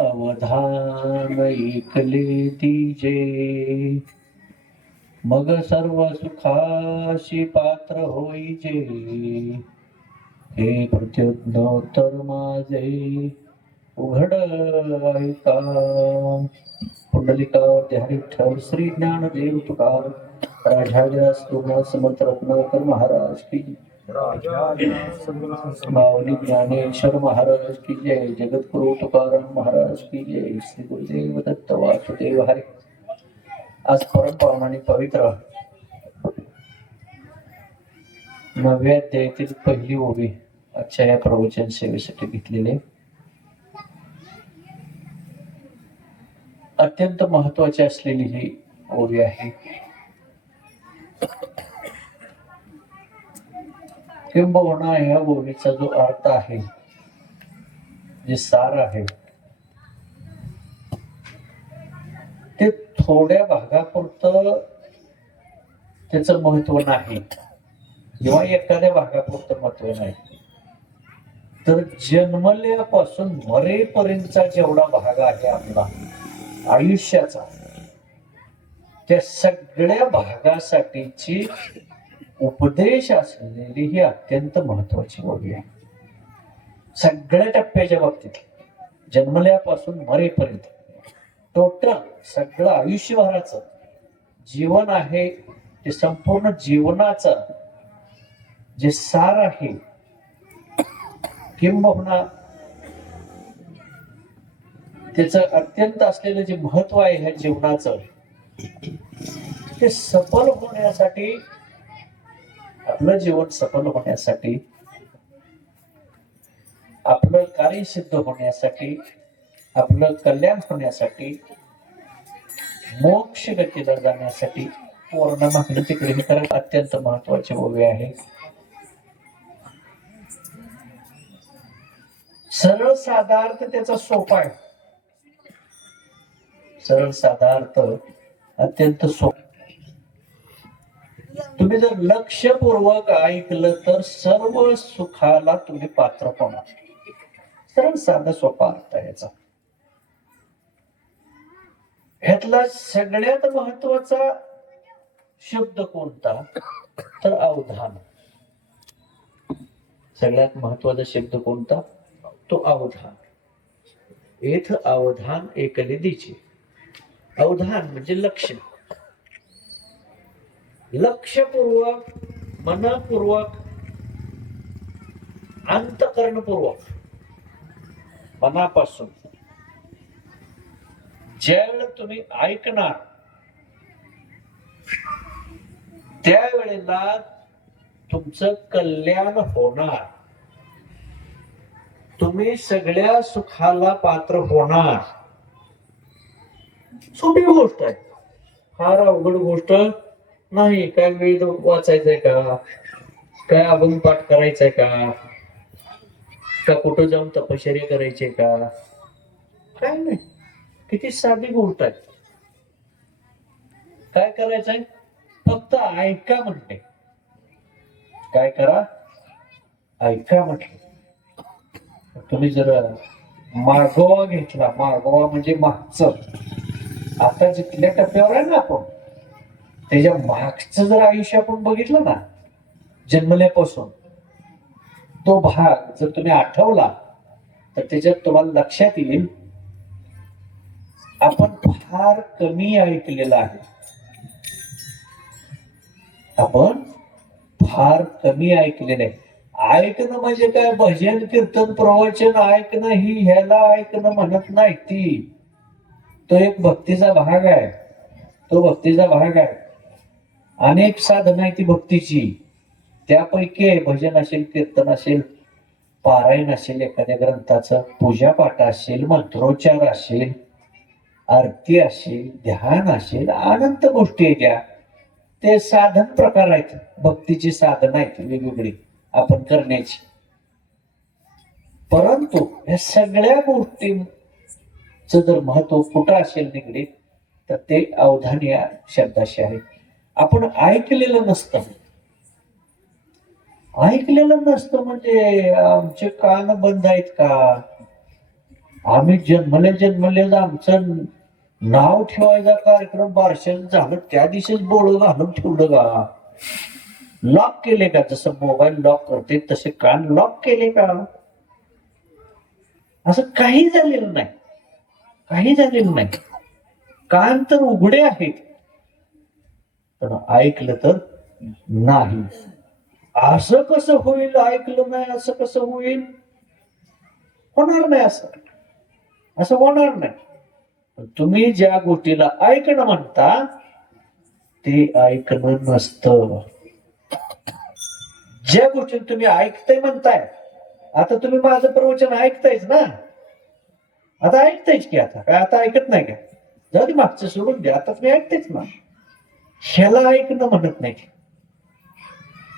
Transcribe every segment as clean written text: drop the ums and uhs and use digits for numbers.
अवधान ऐकले तिजे, मग सर्व सुखाशी पात्र होईजे. हे प्रत्युत्तर माझे उघड ऐका. पुंडलिकावरती हरी विठ्ठल श्री ज्ञानदेव तुकार राजाधिराज तुळजास समर्थ रत्नाकर महाराज की, माऊली ज्ञानेश्वर महाराज की जय. जगद्गुरु तुकाराम महाराज की जय. श्री गुरुदेव दत्त वासुदेव हरी. आज परम पावन आणि पवित्र 9व्या अध्यायातील पहिली ओवी आजच्या या प्रवचन सेवेसाठी घेतलेले. अत्यंत महत्वाची असलेली ही ओवी आहे. किंबहुना या ओवीचा जो अर्थ आहे, जे सार आहे, ते थोड्या भागापुरतं त्याचं महत्व नाही किंवा एखाद्या भागापुरतं महत्व नाही, तर जन्मल्यापासून मरेपर्यंतचा जेवढा भाग आहे आपला आयुष्याचा, त्या सगळ्या भागासाठीची उपदेश असलेली ही अत्यंत महत्वाची ओवी आहे. सगळ्या टप्प्याच्या बाबतीत जन्मल्यापासून मरेपर्यंत टोटल सगळं आयुष्यभराचं जीवन आहे, ते संपूर्ण जीवनाचं जे सार आहे, किंबहुना त्याचं अत्यंत असलेलं जे महत्व आहे ह्या जीवनाचं, ते सफल होण्यासाठी, आपलं जीवन सफल होण्यासाठी, आपलं कार्य सिद्ध होण्यासाठी, आपलं कल्याण होण्यासाठी, मोक्ष गतीला जाण्यासाठी पूर्ण मागणी तिकडे कारण अत्यंत महत्वाची ओवी आहे. सरळ साधार्थ त्याचा सोपा आहे. सरळ साधार्थ अत्यंत सोपा. तुम्ही जर लक्षपूर्वक ऐकलं तर सर्व सुखाला तुम्ही पात्र होणार. सरळ साधा सोपा अर्थ आहे याचा. ह्यातला सगळ्यात महत्वाचा शब्द कोणता तर अवधान. सगळ्यात महत्वाचा शब्द कोणता तो अवधान. येथ अवधान ऐकले तिचे. अवधान म्हणजे लक्ष. लक्षपूर्वक, मनपूर्वक, अंतःकरणपूर्वक, मनापासून ज्यावेळेला तुम्ही ऐकणार त्यावेळेला तुमचं कल्याण होणार. तुम्ही सगळ्या सुखाला पात्र होणार. सोपी गोष्ट आहे, फार अवघड गोष्ट नाही. काय वेद वाचायचंय का, काय अभंग पाठ करायचंय का, कुठं जाऊन तपश्चर्या करायचे का, काय नाही. किती साधी गोष्ट आहे. काय करायचंय फक्त ऐका म्हणते. काय करा ऐका म्हटलं. तुम्ही जर मागोवा घेतला, मागोवा म्हणजे मागचं, आता जिथल्या टप्प्यावर आहे ना आपण, त्याच्या मागचं जर आयुष्य आपण बघितलं ना, जन्मल्यापासून तो भाग जर तुम्ही आठवला तर त्याच्यात तुम्हाला लक्षात येईल आपण फार कमी ऐकलेलं आहे. आपण फार कमी ऐकलेलं आहे. ऐकणं म्हणजे काय, भजन कीर्तन प्रवचन ऐकणं ही ह्याला ऐकणं म्हणत नाही. ती तो एक भक्तीचा भाग आहे. तो भक्तीचा भाग आहे. अनेक साधना आहे ती भक्तीची. त्यापैकी भजन असेल, कीर्तन असेल, पारायण असेल, एखाद्या ग्रंथाचं पूजापाठ असेल, मंत्रोच्चार असेल, आरती असेल, ध्यान असेल, अनंत गोष्टी आहेत त्या. ते साधन प्रकार आहेत, भक्तीची साधन आहेत वेगवेगळी आपण करण्याची. परंतु या सगळ्या गोष्टींचं जर महत्व कुठं असेल निगडीत तर ते अवधान या शब्दाशी आहे. आपण ऐकलेलं नसतं. ऐकलेलं नसतं म्हणजे आमचे कान बंद आहेत का, आम्ही जन्मले आमचं नाव ठेवायचा कार्यक्रम बारशाला झालं त्या दिवशीच बोळ घालून ठेवलं का? लॉक केले का? जसं मोबाईल लॉक करते तसे कान लॉक केले का? असं काही झालेलं नाही, काही झालेलं नाही. कान तर उघडे आहेत पण ऐकलं तर नाही. असं कसं होईल? ऐकलं नाही असं कसं होईल? होणार नाही, असं होणार नाही. तुम्ही ज्या गोष्टीला ऐकणं म्हणता ते ऐकणं नसतं. ज्या गोष्टी तुम्ही ऐकताय म्हणताय, आता तुम्ही माझं प्रवचन ऐकतायच ना, आता ऐकतायच की, आता काय आता ऐकत नाही का? जाऊ दे मागचं सोडून द्या, आता तुम्ही ऐकतेच ना. ह्याला ऐकणं म्हणत नाही,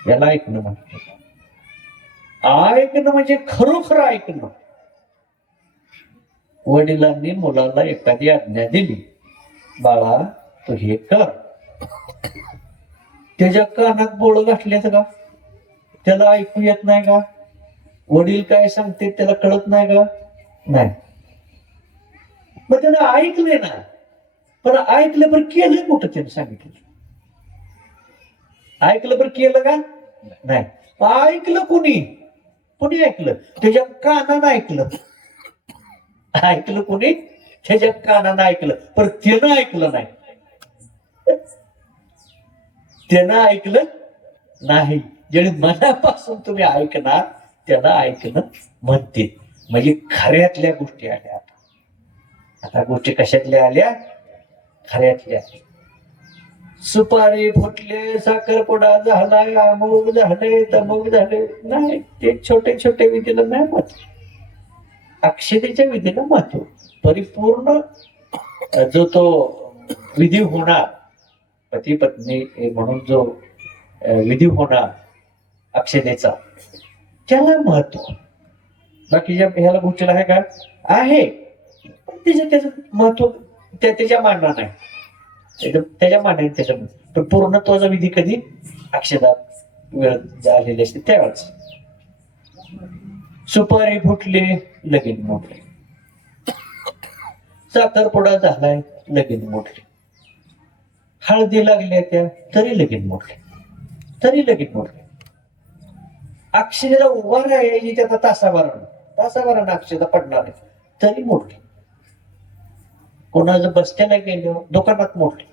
याला ऐकणं म्हणत नाही. ऐकणं म्हणजे खरोखर ऐकणं. वडिलांनी मुलाला एखादी आज्ञा दिली, बाळा तू हे कर, त्याच्या कानात बोळ घातलेत का? त्याला ऐकू येत नाही का? वडील काय सांगते त्याला कळत नाही का? नाही. मग त्यानं ऐकले ना, पण ऐकलं पण केलं कुठं? त्याने सांगितलं ऐकलं पण केलं का? नाही. ऐकलं कुणी ऐकलं? त्याच्या कानानं ऐकलं. ऐकलं कुणी? त्याच्या कानानं ऐकलं, पण त्यानं ऐकलं नाही. त्यानं ऐकलं नाही. जेणे मनापासून तुम्ही ऐकणार त्याला ऐकणं म्हणते. म्हणजे खऱ्यातल्या गोष्टी आल्या. आता गोष्टी कशातल्या आल्या? खऱ्यातल्या. सुपारी फुटले, साखरपुडा झालाय, अमुक झाले, तमुक झाले, नाही. ते छोटे छोटे विधीला नाही महत्व, अक्षतेच्या विधीला महत्व. परिपूर्ण जो तो विधी होणार, पती पत्नी म्हणून जो विधी होणार अक्षतेचा, त्याला महत्व. बाकीच्या ह्याला गोष्टीला आहे का? आहे, त्याचं महत्व त्याच्या मांडणार नाही, त्याच्या मांडणे त्याच्या. पण पूर्णत्वाचा विधी कधी? अक्षता वेळ झालेली असते त्यावेळेस. सुपारी फुटली, लगीन मोडले. साखरपुडा झालाय, लगीन मोडले. हळदी लागल्या त्या, तरी लगीन मोडले, तरी लगीन मोडले. अक्षतेला उभा राहायची त्याचा तासाभरानं अक्षता पडणार आहे, तरी मोडले. कोणाचं बसत्याला गेलो, दुकानात मोडले.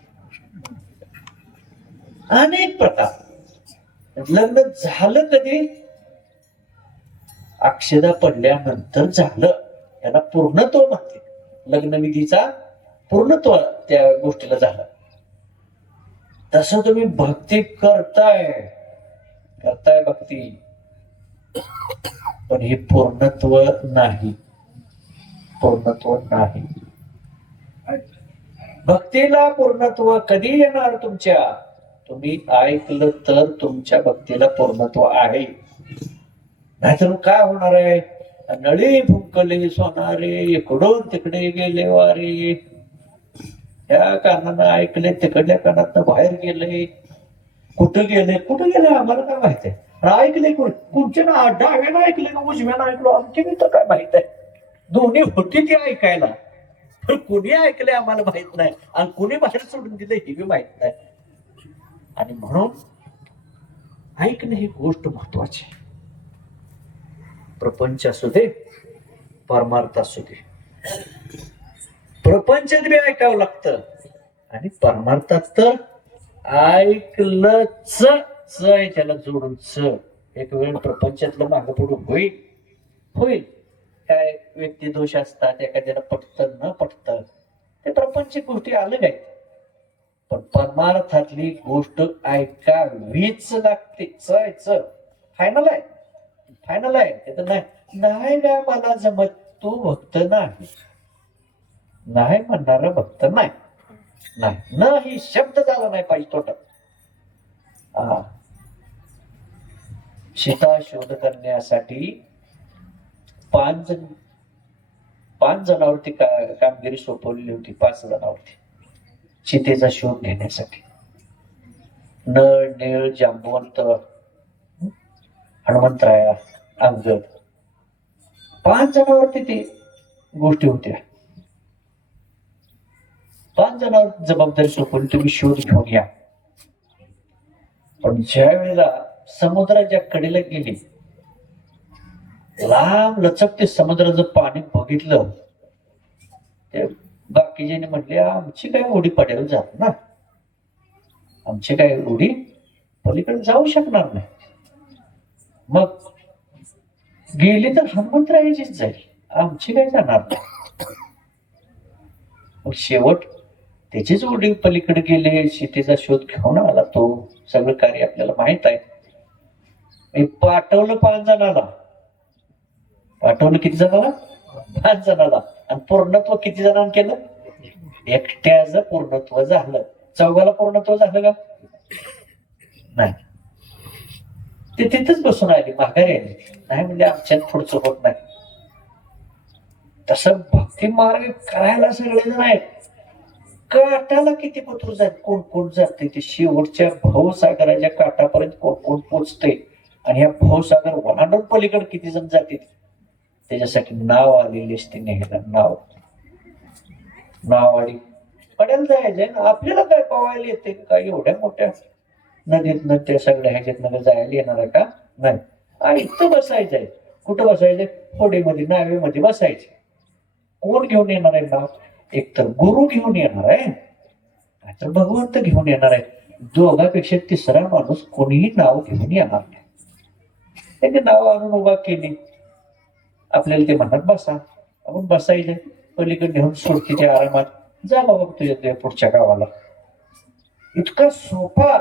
अनेक प्रकार. लग्न झालं कधी? अक्षता पडल्यानंतर झालं, याला पूर्णत्व म्हणते. लग्नविधीचा पूर्णत्व त्या गोष्टीला झालं. तसं तुम्ही भक्ती करताय भक्ती, पण हे पूर्णत्व नाही, पूर्णत्व नाही. भक्तीला पूर्णत्व कधी येणार तुमच्या? तुम्ही ऐकलं तर तुमच्या भक्तीला पूर्णत्व आहे. नाहीतर काय होणार आहे? नळी फुंकले सोनारे, इकडून तिकडे गेले वारे. त्या कानानं ऐकले, तिकडल्या कानातनं बाहेर गेले. कुठं गेले आम्हाला काय माहित आहे? ऐकले कुठच्या ना, डाव्यानं ऐकले ना उजव्यानं ऐकलो, आमच्या तर काय माहित आहे? दोन्ही होती ती ऐकायला, पण कुणी ऐकले आम्हाला माहित नाही, आणि कुणी बाहेर सोडून दिले हे बी माहित नाही. आणि म्हणून ऐकणं ही गोष्ट महत्वाची. प्रपंच असू दे, परमार्थ असू दे. प्रपंचात बी ऐकावं लागतं, आणि परमार्थात तर ऐकलंच आहे त्याला जोडून. एक वेळ प्रपंचातलं मागं पुढं होईल. काय व्यक्ती दोष असतात, एखाद्याला पटतं न पटतं, ते प्रपंच गोष्टी अलग आहेत. पण परमार्थातली गोष्ट ऐकावीच लागते. फायनल आहे. नाही का मला जमत, तो भक्त नाही म्हणणारा भक्त नाही ही शब्द झाला नाही पाहिजे तोटा. सीता शोध करण्यासाठी 5 जणांवरती कामगिरी सोपवलेली होती. 5 जणांवरती सीतेचा शोध घेण्यासाठी. नळ, नीळ, जांबवंत, हनुमंतराया, अंगद, 5 जणांवरती ते गोष्टी होत्या. 5 जणांवर जबाबदारी सोपवली, तुम्ही शोध घेऊन या. पण ज्या वेळेला समुद्राच्या कडेला गेली, लांब लचक ते समुद्राचं पाणी बघितलं, ते बाकीच्याने म्हटले आमची काय उडी पडेल जात ना, आमची काय उडी पलीकडे जाऊ शकणार नाही. मग गेली तर हनुमंतरायाचीच जाईल, आमची काय जाणार नाही. मग शेवट त्याचीच उडी पलीकडे गेले, सीतेचा शोध घेऊन आला. तो सगळं कार्य आपल्याला माहित आहे. मी पाठवलं 5 जणाला, पाठवलं किती जणाला? 5 जणाला. आणि पूर्णत्व किती जणांना केलं? एकट्याचं पूर्णत्व झालं. चौघाला पूर्णत्व झालं का? नाही. ते तिथेच बसून आली, माघारी आली. नाही म्हणजे आमच्यात पुढचं होत नाही. तसं भक्ती मार्ग करायला सगळेजण आहेत. काटाला किती पत्र जात, कोण कोण जाते ते शेवटच्या भवसागराच्या काठापर्यंत कोण कोण पोचते. आणि ह्या भवसागर वनांडून पलीकडे किती जण जाते, त्याच्यासाठी नाव आलेली असते. नेहला नाव आली पडेल जायचंय ना. आपल्याला काय पवायला येते काय एवढ्या मोठ्या नदीत त्या सगळ्या ह्याच्यात जायला येणार आहे का? नाही. इथं बसायचंय. कुठं बसायचंय? होडीमध्ये, नावेमध्ये बसायचे. कोण घेऊन येणार आहे नाव? एकतर गुरु घेऊन येणार आहे, नाहीतर भगवंत घेऊन येणार आहे. दोघांपेक्षा तिसरा माणूस कोणीही नाव घेऊन येणार नाही. त्यांनी नाव आणून उभा केली. आपल्याला ते म्हणत बसा, आपण बसायचे. पलीकडे घेऊन सोडते ते आरामात, जा बाबा तुझ्या पुढच्या गावाला. इतका सोपा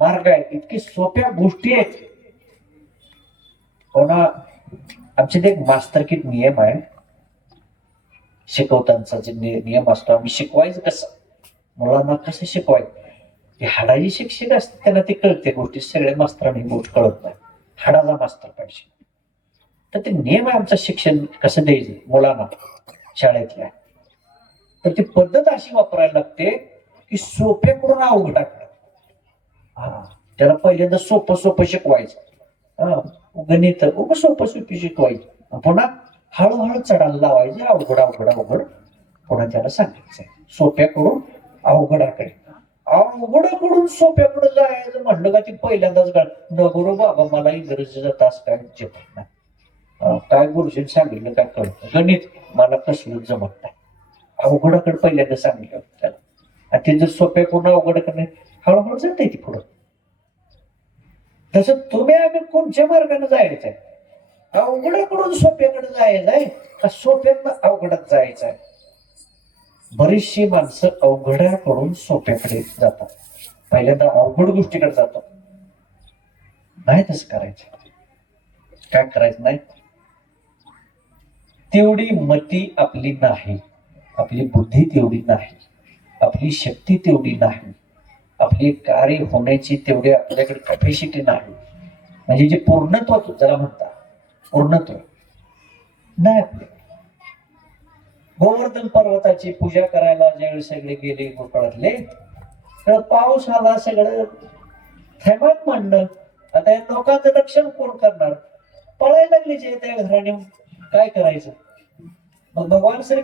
मार्ग आहे, इतकी सोप्या गोष्टी आहेत. पण आमचे एक मास्तरकीत नियम आहे. शिकवताना जे नियम असतो, आम्ही शिकवायचं कसं, मुलांना कसं शिकवायचं. हे हाडाची शिक्षक असते, त्यांना ते कळते गोष्टी. सगळ्या मास्तरांनी गोष्ट कळत नाही. हाडाचा मास्तर पाहिजे. तर ते नियम आहे आमचं शिक्षण कसं द्यायचं मुलांना शाळेतल्या. तर ती पद्धत अशी वापरायला लागते की सोप्या करून अवघडाकडं. त्याला पहिल्यांदा सोपं शिकवायचं. गणित सोपं शिकवायचं, पुन्हा हळूहळू चढायला लावायचं. अवघड पुन्हा त्याला सांगायचं सोप्या करून अवघडाकडे. अवघडाकडून सोप्याकडे जायचं म्हणलं का ती पहिल्यांदाच नगुरू बाबा मला इंग्रजीचा तास काय जमत नाही, काय गुरुजींनी सांगितलं काय कळतं, गणित मला कसलं जमत नाही. अवघडाकडे पहिल्यांदा सांगितलं त्याला. आणि ते जर सोप्या करून अवघडाकडे हळूहळू जात ती पुढं. तसं तुम्ही आम्ही कोणत्या मार्गाने जायचंय? अवघडाकडून सोप्याकडे जायचंय का सोप्याकडनं अवघडात जायचंय? बरीचशी माणसं अवघडाकडून सोप्याकडे जातात, पहिल्यांदा अवघड गोष्टीकडे जातात. नाही तसं करायचं. काय करायचं नाही? तेवढी मती आपली नाही, आपली बुद्धी तेवढी नाही, आपली शक्ती तेवढी नाही, आपली कार्य होण्याची तेवढी आपल्याकडे कॅपॅसिटी नाही. म्हणजे जे पूर्णत्व ज्याला म्हणतात, पूर्णत्व नाही आपले. गोवर्धन पर्वताची पूजा करायला ज्यावेळी सगळे गेले गोकुळातले, तर पाऊस आला, सगळं थैमान मांडलं. आता या लोकांचं रक्षण कोण करणार? पळायला लागले जे त्या घराने, काय करायचं? मग भगवान श्री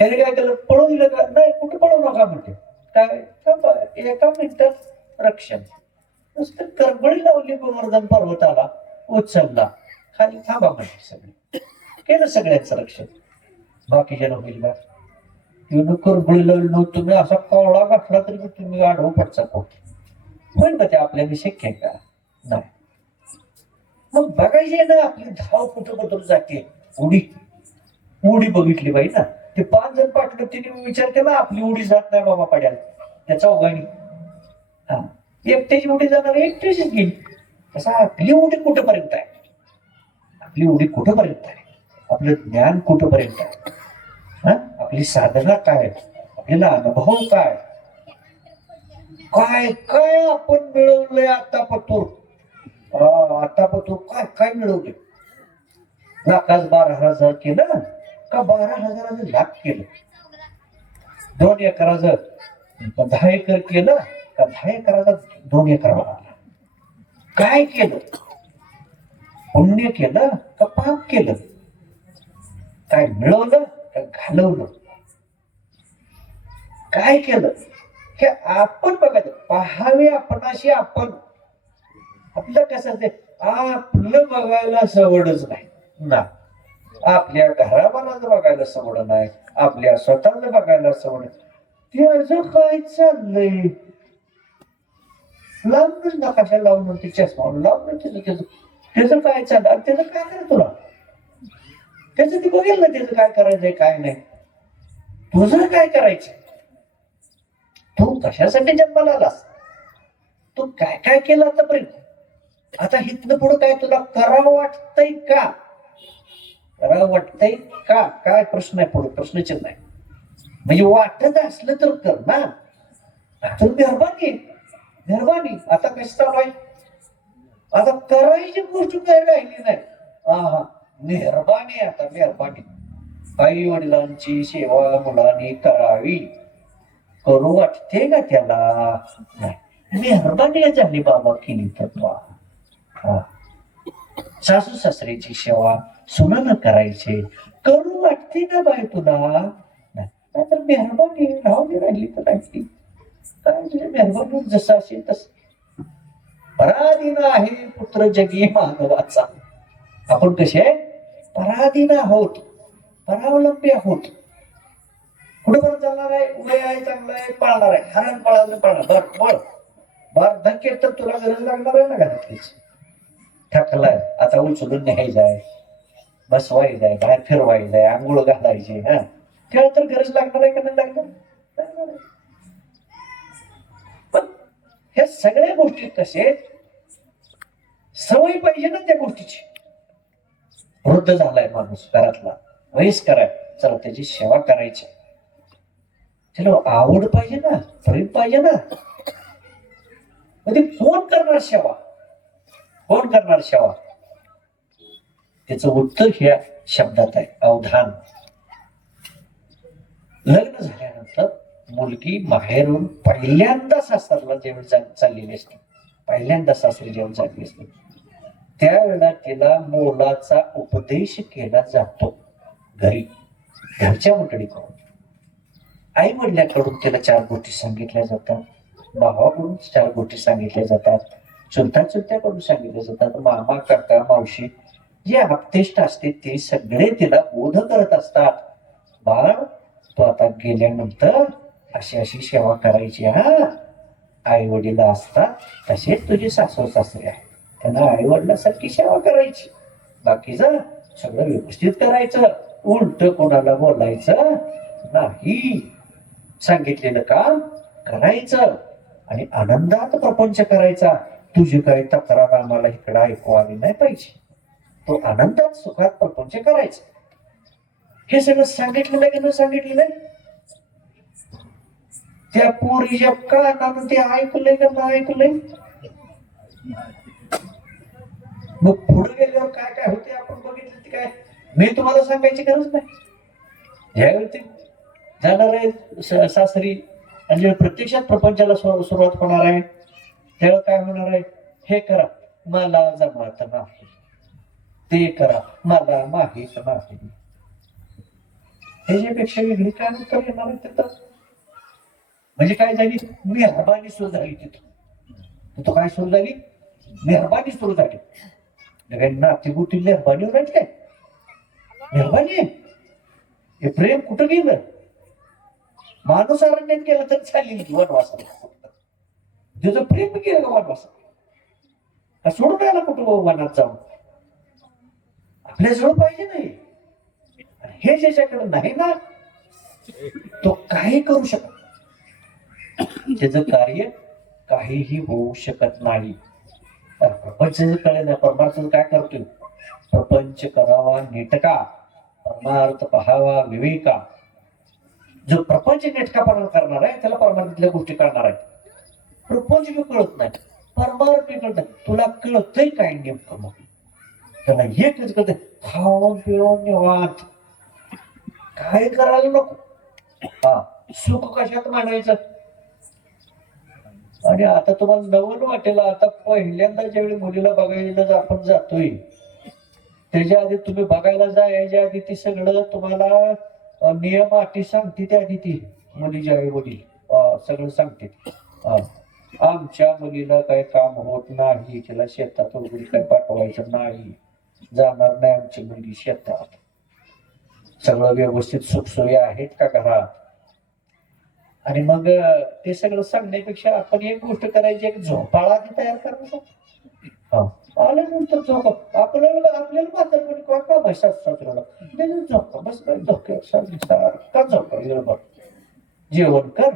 त्याने काय केलं? पळून दिलं का? नाही, कुठं पळू नका म्हणते. काय एका मिनिटात रक्षण. नुसतं करबळी लावली गोवर्धन पर्वताला, उचलला, खाली थांबा म्हणजे सगळे केलं सगळ्यांचं रक्षण. बाकीच्या होईल का? करबळी लावली नव्हती, तुम्ही असा कवळा घातला तरी तुम्ही आडवं पडचा होईल का? ते आपल्याला शक्य आहे का? नाही. मग बघायचे ना आपली धाव कुठं बदल जाते. उडी बघितली पाहिजे ना. ते 5 जण पाठवलं, तिने विचार केला आपली उडी जात नाही बाबा पड्याला, त्याचा उगाणी. एकट्याची उडी जाणार, एकट्याचीच गेली. तसा आपली उडी कुठंपर्यंत आहे? आपली उडी कुठंपर्यंत आहे? आपलं ज्ञान कुठंपर्यंत आहे? आपली साधना काय? आपल्याला अनुभव काय? काय काय आपण मिळवलंय आतापतूर? काय काय मिळवले? लाखाच 12,000 केलं का 12,000 लाख केलं? 2 एकराचं 10 एकर केलं का 10 एकराचा 2 एकर वाढला? काय केलं? पुण्य केलं का पाप केलं? काय मिळवलं का घालवलं, काय केलं हे आपण बघायचं. पाहावे आपणाशी आपण. आपलं कसं ते आपलं बघायला सवडच नाही ना, आपल्या घराबालाच बघायला सवड नाही, आपल्या स्वतःच बघायला सवड. त्याचं काय चाललंय, लावूनच नकाशा लावून ती चष्मा लावून त्याचं काय चाललं आणि त्याचं काय करा तुला, त्याचं ती बघेल ना त्याचं काय करायचंय काय नाही. तुझं काय करायचं, तू कशासाठी जन्माला आलास, तू काय काय केलं आतापर्यंत, आता इथनं पुढे काय तुला करावं वाटतंय का, करावं वाटतंय का, काय प्रश्न आहे पुढे, प्रश्नचिन्ह नाही. म्हणजे वाटत असलं तर कर ना, तर मेहरबानी मेहरबानी. आता कसं चालू आहे, आता करायची गोष्ट काय राहिली नाही. हा मेहरबानी, आता मेहरबानी. आई वडिलांची सेवा मुलांनी करावी, करू वाटते का त्याला, नाही मेहरबानी झाली बाबा केली तर. सासू सासऱ्याची सेवा सुनानं करायचे, करू वाटते ना बाय तुला, नाही तर मेहरबानी राहू दे, राहिली तर राहिली काय, तुझ्या मेहरबानी जसं असेल तसं. पराधीन आहे पुत्र जगी मानवाचा. आपण कसे पराधीन आहोत, परावलंबी आहोत. कुठे पण चालणार आहे, उभे आहे, चांगलं आहे, पाळणार आहे, हरण पळालं पाळणार, बर बळ बर धक्के तर तुला गरज लागणार आहे ना घरातलीच. थकलाय आता उचलून न्यायचंय, बसवायचंय, बाहेर फिरवायचंय, आंघोळ घालायची, हा तेव्हा तर गरज लागणार आहे का नाही लागणार. पण ह्या सगळ्या गोष्टी कसे सवय पाहिजे ना त्या गोष्टीची. वृद्ध झालाय माणूस घरातला, वयस्कर आहे, चला त्याची सेवा करायची, त्याला आवड पाहिजे ना, प्रेम पाहिजे ना. कोण करणार सेवा, कोण करणार सेवा, त्याचं उत्तर ह्या शब्दात आहे, अवधान. लग्न झाल्यानंतर मुलगी माहेरून पहिल्यांदा सासरला जेव्हा चाललेली असते, पहिल्यांदा सासरी जेव्हा चालली असते, त्यावेळेला तिला मोलाचा उपदेश केला जातो. घरी घरच्या मंडळीकडून, आई वडिलांकडून तिला 4 गोष्टी सांगितल्या जातात, भावाकडून 4 गोष्टी सांगितल्या जातात, चुलता चुलत्याकडून सांगितल्या जातात, मामा काका मावशी जे आपतेष्ट असते ते सगळे तिला बोध करत असतात. बाळ तू आता गेल्यानंतर अशी अशी सेवा करायची, हा आई वडील असतात तसेच तुझे सासू सासरे आहे, त्यांना आई वडिलांसारखी सेवा करायची, बाकीचं सगळं व्यवस्थित करायचं, उलट कोणाला बोलायचं नाही, सांगितलेलं काम करायचं आणि आनंदात प्रपंच करायचा. तुझी काही तक्रार आम्हाला इकडं ऐकू आली नाही पाहिजे, तो आनंदात सुखात प्रपंच करायचा. हे सगळं सांगितलेलं आहे की न सांगितलेलं आहे, त्या पोरीच्या कानानं ते ऐकलंय का नाही ऐकलंय. मग पुढे गेल्यावर काय काय होते आपण बघितलं, ते काय मी तुम्हाला सांगायची गरज नाही. ज्यावेळी ते जाणार आहे सासरी आणि प्रत्यक्षात प्रपंचाला सुरुवात होणार आहे, त्यावेळी काय होणार आहे, हे करा मला जमत नाही, ते करा मला माहित नाही, ह्याच्यापेक्षा वेगळी काय उत्तर येणार आहे तिथं. म्हणजे काय झाली, मेहरबानी सुरू झाली तिथं. काय सुरू झाली, मेहरबानी सुरू झाली. नातीगुती मेहरबानी राहिली काय, मेहरबानी हे प्रेम कुठं गेलं. माणूस अरण्यात गेला तर चालेल वनवासाला, त्याचं प्रेम गेलं वनवासाला, सोडून आला कुठं वनात जाऊन, आपल्या जवळ पाहिजे नाही. हे ज्याच्याकडे नाही ना तो काही करू शकत, त्याचं कार्य काहीही होऊ शकत नाही. प्रपंच कळेल परमार्थ काय करतोय, प्रपंच करावा नेटका, परमार्थ पहावा विवेका. जो प्रपंच नेटकापणा करणार आहे त्याला परमार्थातल्या गोष्टी कळणार आहेत. प्रपंच बी कळत नाही, परमार्थ बी कळत नाही, तुला कळतंय काय नेमकं, मग त्याला एकच कळत, खाऊन पिऊन निवांत, काय करायला नको. हा सुख कशात मानायचं. आणि आता तुम्हाला नवल वाटेल, आता पहिल्यांदा ज्यावेळी मुलीला बघायला आपण जातोय त्याच्या आधी तुम्ही बघायला जा, याच्या आधी ती सगळं तुम्हाला नियम अटी सांगते. त्या आधी ती मुलीचे आई वडील सगळं सांगते. आमच्या मुलीला काही काम होत नाही, तिला शेतात वगैरे काही पाठवायचं नाही, जाणार नाही आमची मुलगी शेतात, सगळं व्यवस्थित सुखसोयी आहेत का घरात. आणि मग ते सगळं सांगण्यापेक्षा आपण एक गोष्ट करायची, एक झोपाळा आधी तयार करायचा. आल्यानंतर झोप आपल्याला म्हातारपणी का बसाच झोपा बस झोपा झोपा, जेवण कर,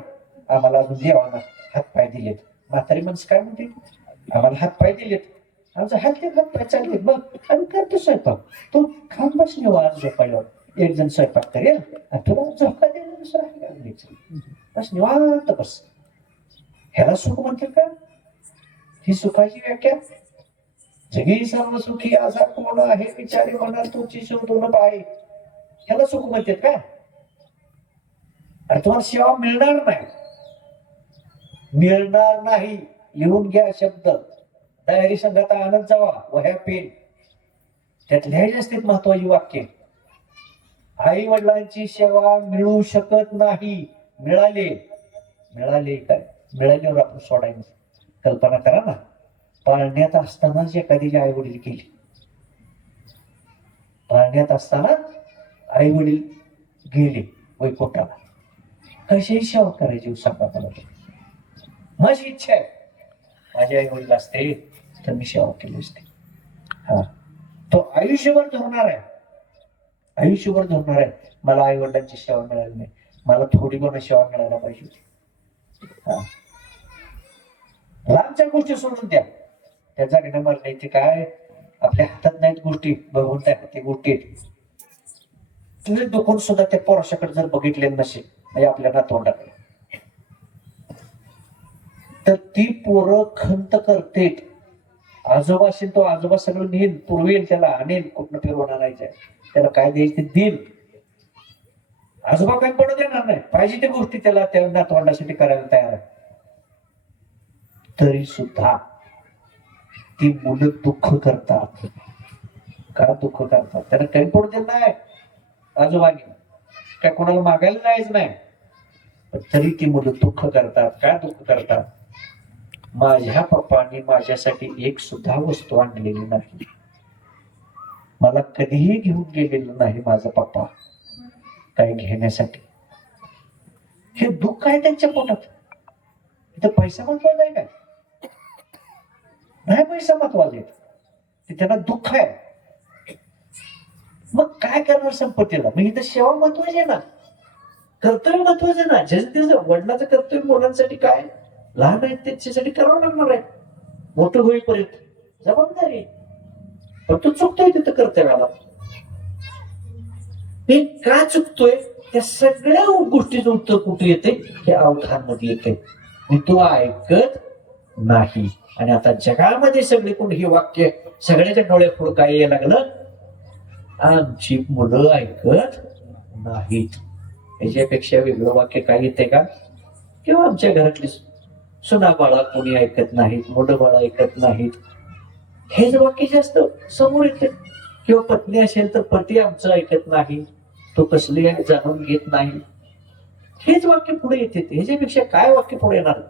आम्हाला अजून देवाना हातपाय दिलेत. म्हातारी माणसं काय म्हणते, आम्हाला हातपाय दिलेत, आमचा हातपाय चालले, मग आम्ही करतो स्वयंपाक, तू खाऊन बस निवांत झोपायला. एक जण स्वयंपाक करेल आणि तुला झोका द्यायला दुसरा बस निवांत बस. ह्याला सुख म्हणते का? ही सुखाची व्याख्या. जगी सर्व सुखी असा कोण आहे, विचारी मनात तुमची शोधून पाहे, ह्याला सुख म्हणतात का? आणि तुम्हाला सेवा मिळणार नाही, मिळणार नाही. लिहून घ्या शब्द, तयारी संघात आणत जावा, वह्या पेन, त्यात लिहायचे असतात महत्वाची वाक्य. आई वडिलांची सेवा मिळू शकत नाही. मिळाले काय, मिळाल्यावर आपण सोडायचं. कल्पना करा ना, पाळण्यात असतानाच एखाद्याचे आई वडील गेले, पाळण्यात असताना आई वडील गेले वैकुंठाला, कशी सेवा करायची सांगा मला. माझी इच्छा आहे, माझे आई वडील असते तर मी सेवा केली असते. तो आयुष्यभर धरणार आहे, आयुष्यभर धरणार आहे. मला आई वडिलांची सेवा मिळाली नाही, मला थोडी कोणा सेवा मिळायला पाहिजे होती. लांबच्या गोष्टी सोडून द्या, त्या जगण्या मरणे ते काय आपल्या हातात नाहीत गोष्टी, बघून त्या ते गोष्टी आहेत. तुम्ही दुखून सुद्धा त्या पोराशाकडे जर बघितले नसेल, म्हणजे आपल्या नातवंडाकडे, तर ती पोरं खंत करते. आजोबा असेल तो आजोबा सगळं नेईल, पुरवेल, त्याला आणेल, कुठनं फिरवून आणायचं, त्याला काय द्यायचं ते देईल. आजोबा काही पडू देणार नाही, पाहिजे त्या गोष्टी त्याला त्या नातवंडासाठी करायला तयार आहे. तरी सुद्धा ती मुलं दुःख करतात. का दुःख करतात? त्यांना काही पडू देत नाही आजोबांनी, काय कोणाला मागायला जायचं नाही, पण तरी ती मुलं दुःख करतात. काय दुःख करतात? माझ्या पप्पांनी माझ्यासाठी एक सुद्धा वस्तू आणलेली नाही, मला कधीही घेऊन गेलेलं नाही माझा पप्पा काही घेण्यासाठी. हे दुःख आहे त्यांच्या पोटात. इथं पैसा महत्वाचा आहे काय? नाही, पैसा महत्वाचा आहे, ते त्यांना दुःख आहे. मग काय करणार संपत्तीला? मग इथं सेवा महत्वाची आहे ना, कर्तव्य महत्वाचं आहे ना. ज्याचं त्याचं वडिलाचं कर्तव्य मुलांसाठी काय, लहान आहेत त्यांच्यासाठी करावं लागणार आहे, मोठं होईपर्यंत जबाबदारी. पण तो चुकतोय तिथं कर्तव्याला. मी का चुकतोय, त्या सगळ्या गोष्टीचं उत्तर कुठे येते? हे अवधान मध्ये येते. मी तो ऐकत नाही. आणि आता जगामध्ये सगळे कोण हे वाक्य सगळ्याच्या डोळ्यापुढे काय यायला लागलं, आमची मुलं ऐकत नाहीत. याच्यापेक्षा वेगळं वाक्य काय येते का? किंवा आमच्या घरातली सुना बाळा कोणी ऐकत नाहीत, मोठं बाळा ऐकत नाहीत, हेच वाक्य जास्त समोर येते. किंवा पत्नी असेल तर पती आमचं ऐकत नाही, तो कसली आहे जाणून घेत नाही, हेच वाक्य पुढे येते. ह्याच्यापेक्षा काय वाक्य पुढे येणार?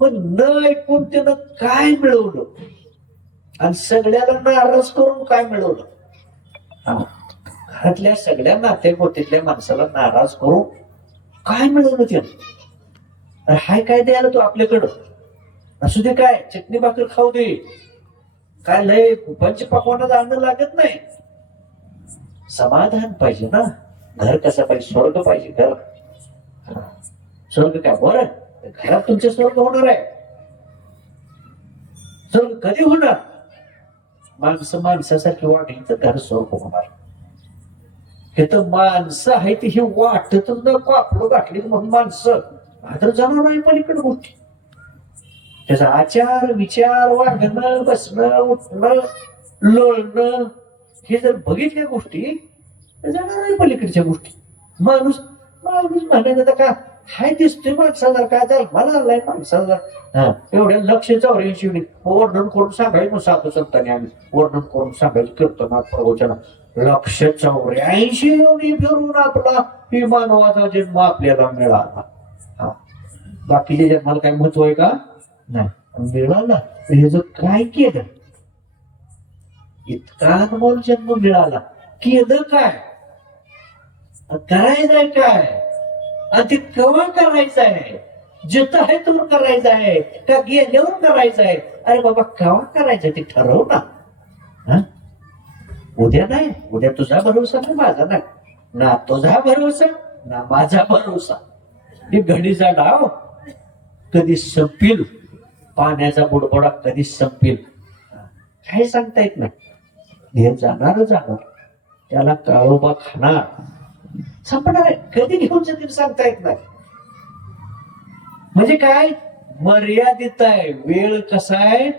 पण न ऐकून त्यानं काय मिळवलं आणि सगळ्याला नाराज करून काय मिळवलं? घरातल्या सगळ्या नातेगोतीतल्या माणसाला नाराज करून काय मिळवलं त्यानं? हाय काय द्यायला तो आपल्याकडं, असू दे काय चटणी भाकर खाऊ दे, काय लय पंचपक्वानाचं अन्न लागत नाही. समाधान पाहिजे ना. घर कसं पाहिजे? स्वर्ग पाहिजे. घर स्वर्ग काय बरं, घरात तुमचे स्वर्ग होणार आहे. स्वर्ग कधी होणार? माणसं माणसासारखी वाढली तर घर स्वर्ग होणार. हे तर माणसं आहे ती हे वाटतच न कापडं गाठली म्हणून माणसं मात्र जाणार नाही पलीकडे गोष्टी. त्याचा आचार विचार, वागणं, बसणं, उठणं, लोळणं, हे जर बघितल्या गोष्टी तर जाणार नाही पलीकडच्या गोष्टी. माणूस माणूस म्हणायचं का हाय दिसतोय माणसाला काय झालं मला आलाय माणसाला एवढ्या लक्ष 84 वर्णन करून सांगायचं साधू संतांनी आम्ही वर्णन करून सांगायचं कीर्तनात प्रवचन 184 एवढी फिरून आपला ही मानवाचा जन्म आपल्याला मिळाला. हा बाकीच्या जन्माला काय महत्व आहे का नाही. मिळाला हे जर काय केलं इतका अनमोल जन्म मिळाला केलं काय करायचंय काय आणि ते केव्हा करायचं आहे जिथं आहे तो करायचं आहे का गेल्यावर करायचं आहे. अरे बाबा केव्हा करायचं ते ठरव ना. उद्या नाही उद्या तुझा भरोसा नाही माझा नाही ना तुझा भरोसा ना माझा भरोसा. ही घडीचा डाव कधी संपील पाण्याचा बुडबुडा कधी संपील काय सांगता येत नाही. हे जाणार त्याला काळोबा खाणार संपणार आहे कधी घेऊन जातील सांगता येत नाही. म्हणजे काय मर्यादित आहे वेळ. कसा आहे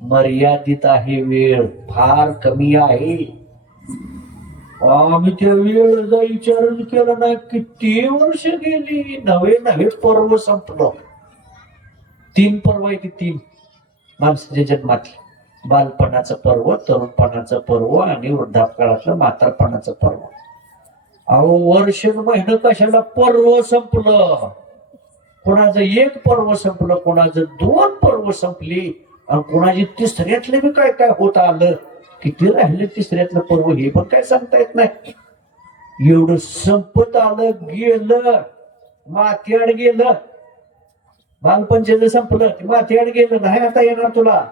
मर्यादित आहे वेळ फार कमी आहे. आम्ही त्या वेळेचा विचार केला नाही किती वर्ष गेली नवे पर्व संपलं. 3 पर्व आहे ती 3 माणसाच्या जन्मातली बालपणाचं पर्व तरुणपणाचं पर्व आणि वृद्धापकाळातलं म्हातारपणाचं पर्व. अहो वर्ष महिना कशाला पर्व संपलं. कोणाचं 1 पर्व संपलं कोणाचं 2 पर्व संपली आणि कोणाची तिसऱ्यातलं बी काय काय होत आलं. किती राहिले तिसऱ्यातलं पर्व हे पण काय सांगता येत नाही. एवढं संपत आलं गेलं माथ्याड गेलं. बालपणचे संपलं माथ्याड गेलं नाही आता येणार तुला.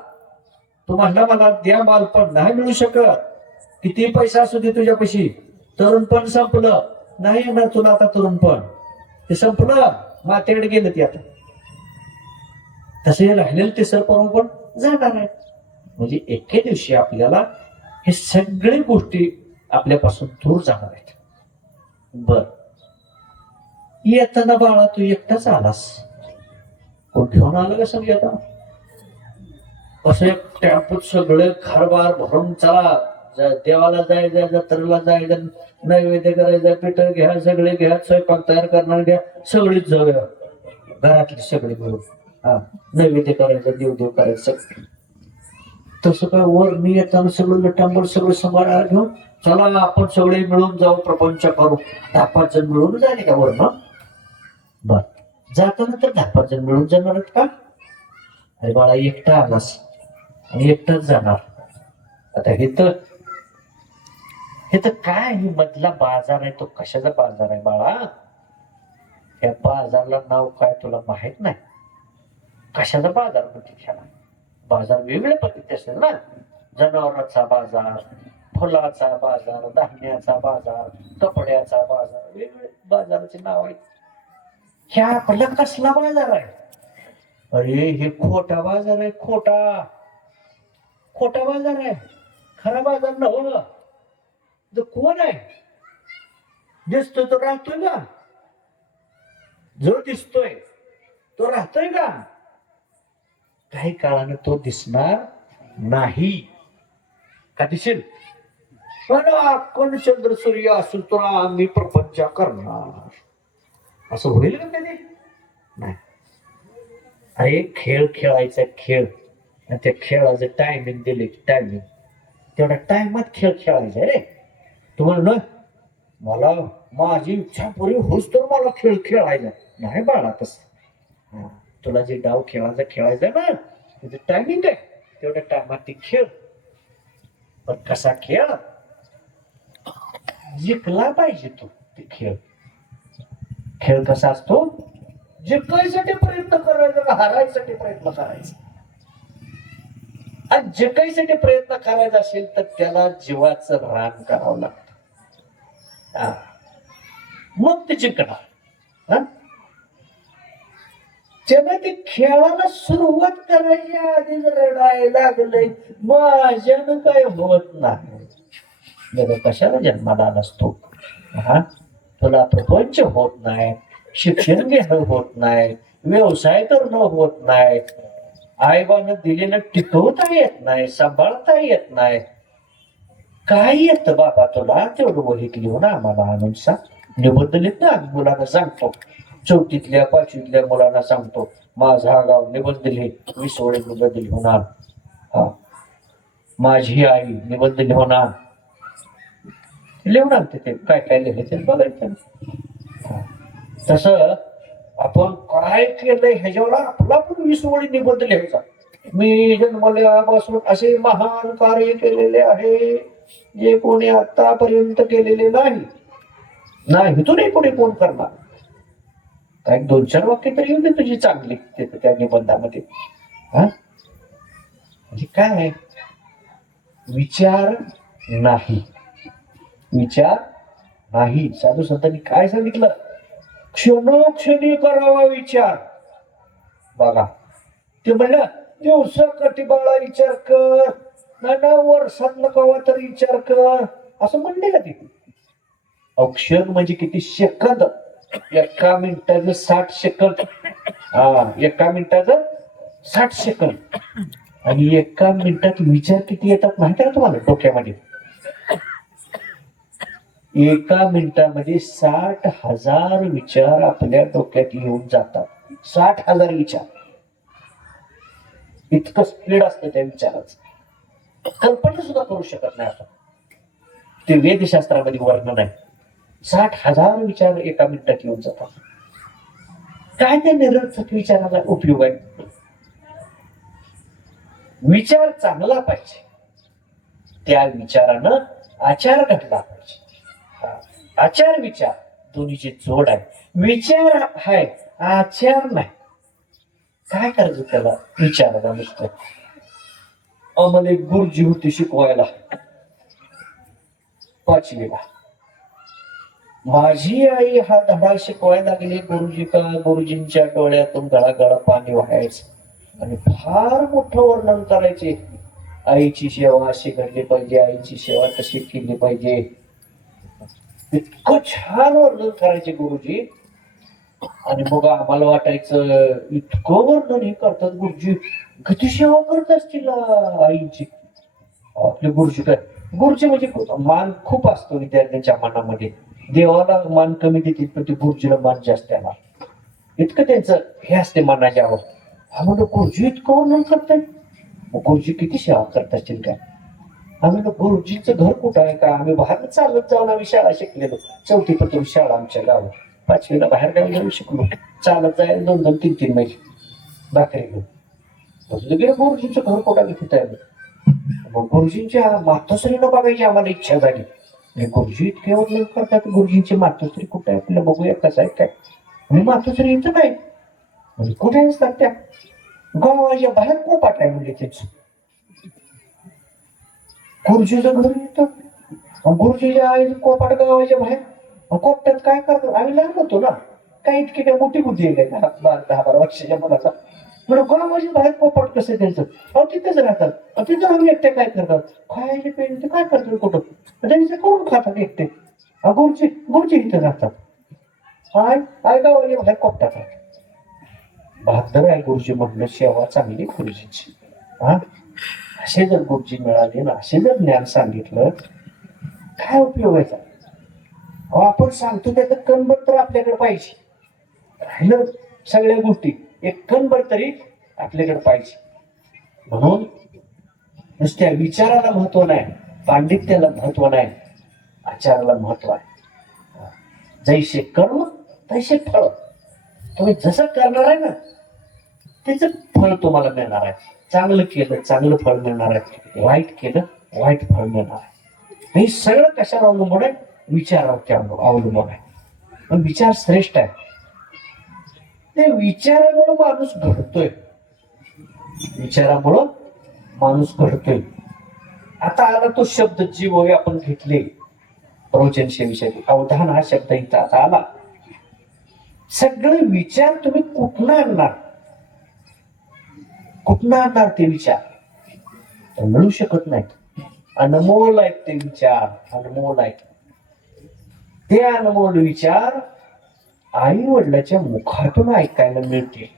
तू म्हणला मला द्या बालपण नाही मिळू शकत किती पैसा असू दे तुझ्यापाशी. तरुणपण संपलं नाही येणार तुला आता तरुणपण ते संपलं माथ्याड गेलं ते आता. तसे राहिलेलं तिसरं पर्व पण जाणार आहे. म्हणजे एके दिवशी आपल्याला हे सगळे गोष्टी आपल्यापासून दूर जाणार आहेत. बर येताना बाळा तू एकटाच आलास कोण घेऊन आलं का समजा आता असं एक टॅम्पूत सगळे घरबार भरून चला देवाला जायचं जत्रेला जायचं नैवेद्य करायचं पिठं घ्या सगळे घ्या स्वयंपाक तयार करणार घ्या सगळीच जाऊया घरातली सगळी मिळून नैवेद्य करायचं देवदेव करायचं. तसं काय वर मी येताना सगळं लटांबर सगळं सांभाळायला घेऊन चला आपण सगळे मिळून जाऊ प्रपंच करू. 10-5 जण मिळून जाणे का वर ना. बर जाताना तर 10-5 जण मिळून जाणार आहेत का. अरे बाळा एकटा आलास आणि एकटाच जाणार. आता हे तर काय हे मधला बाजार आहे तो कशाचा बाजार आहे बाळा. या बाजारला नाव काय तुला माहित नाही. कशाचा बाजार म्हणते त्याला. बाजार वेगवेगळ्या पद्धती असतात ना. जनावरांचा बाजार फुलाचा बाजार धान्याचा बाजार कपड्याचा बाजार वेगवेगळे बाजाराचे नाव आहेत. ह्या आपला कसला बाजार आहे. अरे हे खोटा बाजार आहे. खोटा बाजार आहे. खरा बाजार नव्हतं. जो कोण आहे दिसतोय तो राहतोय का. जो दिसतोय तो राहतोय का. काही काळाने तो दिसणार नाही. का दिसेल पण कोण चंद्र सूर्य असेल तो आम्ही प्रपंच करणार असं होईल का कधी नाही. अरे खेळ खेळायचा खेळ आणि त्या खेळाचं टायमिंग दिले टायमिंग तेवढ्या टायमात खेळ खेळायचा रे. तुम्हाला मला माझी इच्छा पुरी होच तर मला खेळ खेळायचा नाही बाळा. तसं तुला जे डाव खेळायचा ना त्याचं टायमिंग आहे तेवढ्या टायमात ती खेळ. पण कसा खेळ जिंकला पाहिजे तो ते खेळ कसा असतो जिंकायसाठी प्रयत्न करायचा का हारायसाठी प्रयत्न करायचा. आणि जिंकायसाठी प्रयत्न करायचा असेल तर त्याला जीवाचं रान करावं लागतं. मग ते जिंकणार. त्याला ते खेळाला सुरुवात करायच्या आधी रडायला लागलंय माझ्यानं काय होत नाही. कशाला जन्माला आलास तू. तुला प्रपंच होत नाही शिक्षण घेणं होत नाही व्यवसाय करणं होत नाही आईबानं दिलेलं टिकवता येत नाही सांभाळता येत नाही. काय येतं बाबा तुला तेवढं वहीत लिहून आम्हाला आणून सांग. निबंध लिहित ना मुलांना सांगतो चौथीतल्या पाचवीतल्या मुलांना सांगतो माझा हा गाव निबंध लिहे, 20 ओळी निबंध लिहून माझी आई निबंध लिहून लिहून आणते ते काय काय लिहायचं बघायचं. तस आपण काय केलंय ह्याच्यावर आपला पण 20 ओळी निबंध लिहायचा. मी जन्मल्यापासून असे महान कार्य केलेले आहे जे कोणी आतापर्यंत केलेले नाही. इथूनही कोणी कोण करणार. काही 2-4 वाक्य तरी येऊ दे तुझी चांगली त्या निबंधामध्ये. म्हणजे काय विचार नाही. साधू संतांनी काय सांगितलं, क्षणोक्षणी करावा विचार. बघा ते म्हणलं दिवसा कटिबाळा विचार कर, ना वर्षातला कवा तरी विचार कर असं म्हणले का ते. क्षण म्हणजे किती सेकंद, एका मिनिटाचं 60 सेकंद. एका मिनिटाचं 60 सेकंद. आणि एका मिनिटात विचार किती येतात माहिती आहे का तुम्हाला डोक्यामध्ये. एका मिनिटामध्ये 60,000 विचार आपल्या डोक्यात येऊन जातात. 60,000 विचार. इतकं स्पीड असतं त्या विचाराचं, कल्पना सुद्धा करू शकत नाही. असं ते वेदशास्त्रामध्ये वर्णन आहे. 60,000 विचार एका मिनिटात येऊन जातात. काय त्या निरर्थक विचाराला उपयोग आहे. विचार चांगला पाहिजे, त्या विचारानं आचार घडला पाहिजे. आचार विचार दोन्हीची जोड आहे. विचार आहे आचार नाही. काय करायचं त्याला विचारायला नुसतं. आम्हाला एक गुरुजी होते शिकवायला 5वीला. माझी आई हा धडा शिकवायला लागली गुरुजींच्या डोळ्यातून गळा पाणी व्हायचं आणि फार मोठं वर्णन करायचे. आईची सेवा अशी घडली पाहिजे, आईची सेवा तशी केली पाहिजे. इतकं छान वर्णन करायचे गुरुजी. आणि मग आम्हाला वाटायचं इतकं वर्णन हे करतात गुरुजी, किती सेवा करत असतील आईची. आपले गुरुजी काय, गुरुजी म्हणजे मान खूप असतो विद्यार्थ्यांच्या मनामध्ये. देवाला मान कमी देतील पण ते गुरुजीला मान जास्त येणार, इतकं त्यांचं हे असते मनाच्यावर. म्हणलं गुरुजी इतकं वर्णन करतायत, मग गुरुजी किती सेवा करत असतील काय. आम्ही गुरुजींचं घर कुठं आहे का, आम्ही बाहेर चालत जाऊन आम्ही शाळा शिकलेलो. 4थी पासून शाळा आमच्या गावात. 5वीला बाहेर गावी जाऊन शिकलो. चालत जायला 2-2, 3-3 मैल भाकरी घेऊन. गुरुजींचं घर कुठं तिथं आहे. मग गुरुजींच्या मातोश्रीनं बघायची आम्हाला इच्छा झाली. गुरुजी इतके वर्णन करतात, गुरुजींची मातोश्री कुठे आहे आपल्याला बघूया कसं आहे काय. आणि मातोश्री इथं नाही म्हणजे कुठे असतात त्या गावाच्या बाहेर कोपाट आहे म्हणजे त्याच गुरुजीचं घर येतं. गुरुजीच्या आई कोपाट गावाच्या बाहेर. कोपट्यात काय करतात, आम्ही लहान होतो ना, काय इतकी काय मोठी बुद्धी आहे का 10-12 वर्षाच्या मुलाचा. म्हणून गावाच्या बाहेर कोपाट कसं त्यांचं, तिथेच राहतात. तिथं आम्ही एकटे काय करतात, खायचे पेन काय करतात कुठं त्यांचं करून खातात एकटे. गुरुजी इथे राहतात. आय गावाच्या बाहेर कोपट्यात राहतात. बहादर आहे गुरुजी म्हणलं, सेवा चांगली गुरुजींची. असे जर गुरुजी मिळाले ना, असे जर ज्ञान सांगितलं काय उपयोग आहे. आपण सांगतो त्याचं कणभर तर आपल्याकडे पाहिजे. राहिलं सगळ्या गोष्टी, एक कणभर तरी आपल्याकडे पाहिजे. म्हणून नुसत्या विचाराला महत्व नाही, पांडित्याला महत्व नाही, आचाराला महत्व आहे. जैसे कर्म तैसे फळ. तुम्ही जसं करणार आहे ना त्याचं फळ तुम्हाला मिळणार आहे. चांगलं केलं चांगलं फळ मिळणार आहे, वाईट केलं वाईट फळ मिळणार आहे. हे सगळं कशावर अवलंबून आहे, विचारावरती अवलंबून आहे. पण विचार श्रेष्ठ आहे. ते विचारामुळे माणूस घडतोय. विचारामुळं माणूस घडतोय. आता आला तो शब्द जीव आपण घेतले प्रवचन सेवेसाठी. अवधान हा शब्द इथं आता आला. सगळे विचार तुम्ही कुठनं आणणार, कुठनं आणणार ते विचार मिळू शकत नाहीत. अनमोल आहेत ते विचार, अनमोल आहेत. ते अनमोल विचार आई वडिलाच्या मुखातून ऐकायला मिळते.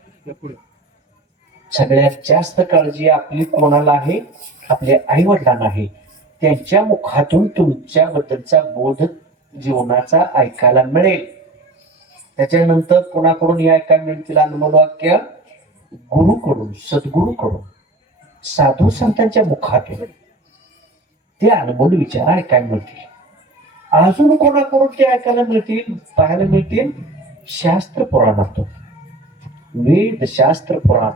सगळ्यात जास्त काळजी आपली कोणाला आहे, आपल्या आई वडिलांना आहे. त्यांच्या मुखातून तुमच्याबद्दलचा बोध जीवनाचा ऐकायला मिळेल. त्याच्यानंतर कोणाकडून हे ऐकायला मिळतील अनुभव वाक्य? गुरुकडून, सद्गुरूकडून, साधू संतांच्या मुखातून ते अनुभव विचार ऐकायला मिळतील. अजून कोणाकडून ते ऐकायला मिळतील, पाहायला मिळतील? शास्त्र पुराणातून. वेद, शास्त्र, पुराण,